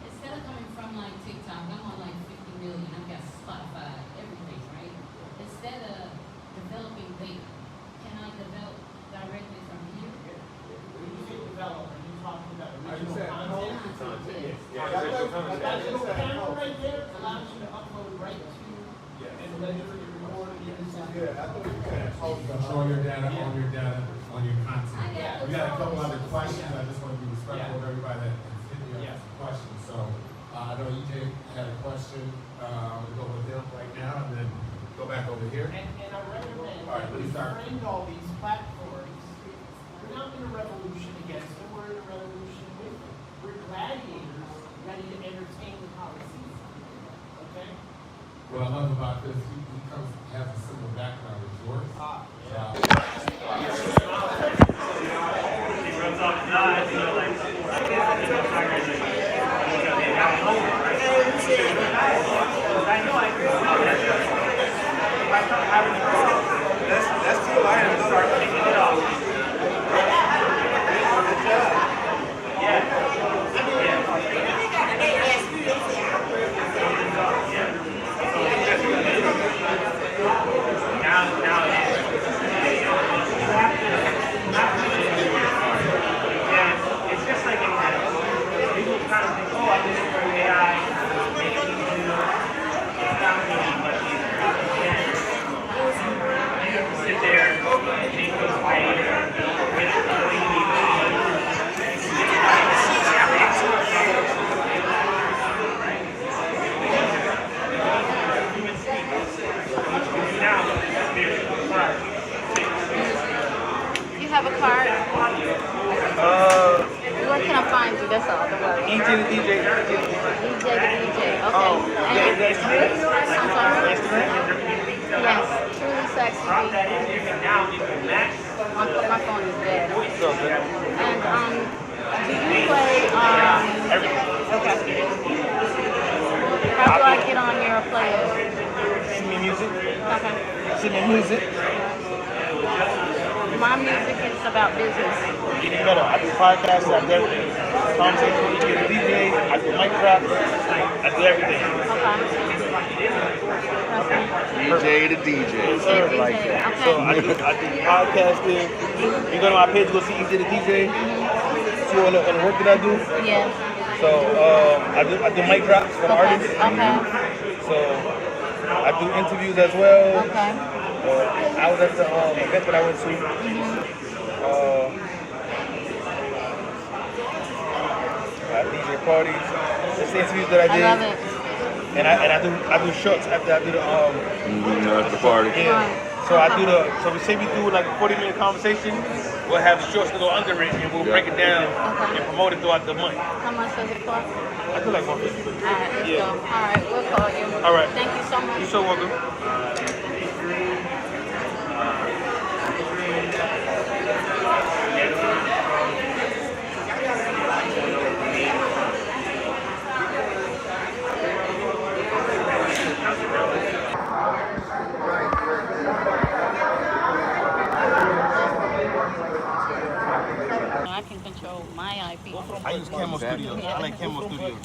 Instead of coming from like TikTok, I'm on like 50 million. I've got Spotify, everything. ledger, your report, your inside. Yeah, I thought you could Control your data, own your data, on your content. Yeah. We got a couple other questions. I just want to be respectful of everybody that hit me up with some questions. So I know EJ had a question. We'll go with him right now and then go back over here. And I recommend All right, that we please start. framed all these platforms. We're not in a revolution against them, we're in a revolution with them. We're gladiators ready to entertain the policies. Okay? What I love about this, he has a similar background as yours. That's cool. I am start taking it off. It's just like in people kind of think, oh, I did it for AI, make it easier. It's not really much easier. You have to sit there and make those waves, with the way you need You have a card? Where can I find you? That's all. Don't worry. EJ to DJ. DJ to DJ. Okay. Oh, And Instagram? I'm sorry. Instagram? Yes. Truly sexy. My phone is dead. And do you play Everything. Okay. How do I get on your playlist? Send me music. Okay. Send me music. My music is about business. Even better. I do podcasts. I do everything. Conversation. You get a DJ. I do mic drops. I do everything. Okay. DJ to DJ. DJ. Like that. Okay. So I do podcasting. You go to my page, go see EJ the DJ. See all the work that I do. Yes. So I do mic drops for the artists. Okay. So I do interviews as well. Okay. I was at the event that I went to. I DJ parties. It's the interviews that I did. I love it. And I do shorts after I do the After the party. Yeah. So I do so we say we do like a 40-minute conversation, we'll have the shorts to go under it and we'll break it down and promote it throughout the month. How much does it cost? I do like 150. Alright, let's go. Alright, we'll call you. All right. Thank you so much. You're so welcome. I can control my IP. I use Camo Studios. I like Camo Studios.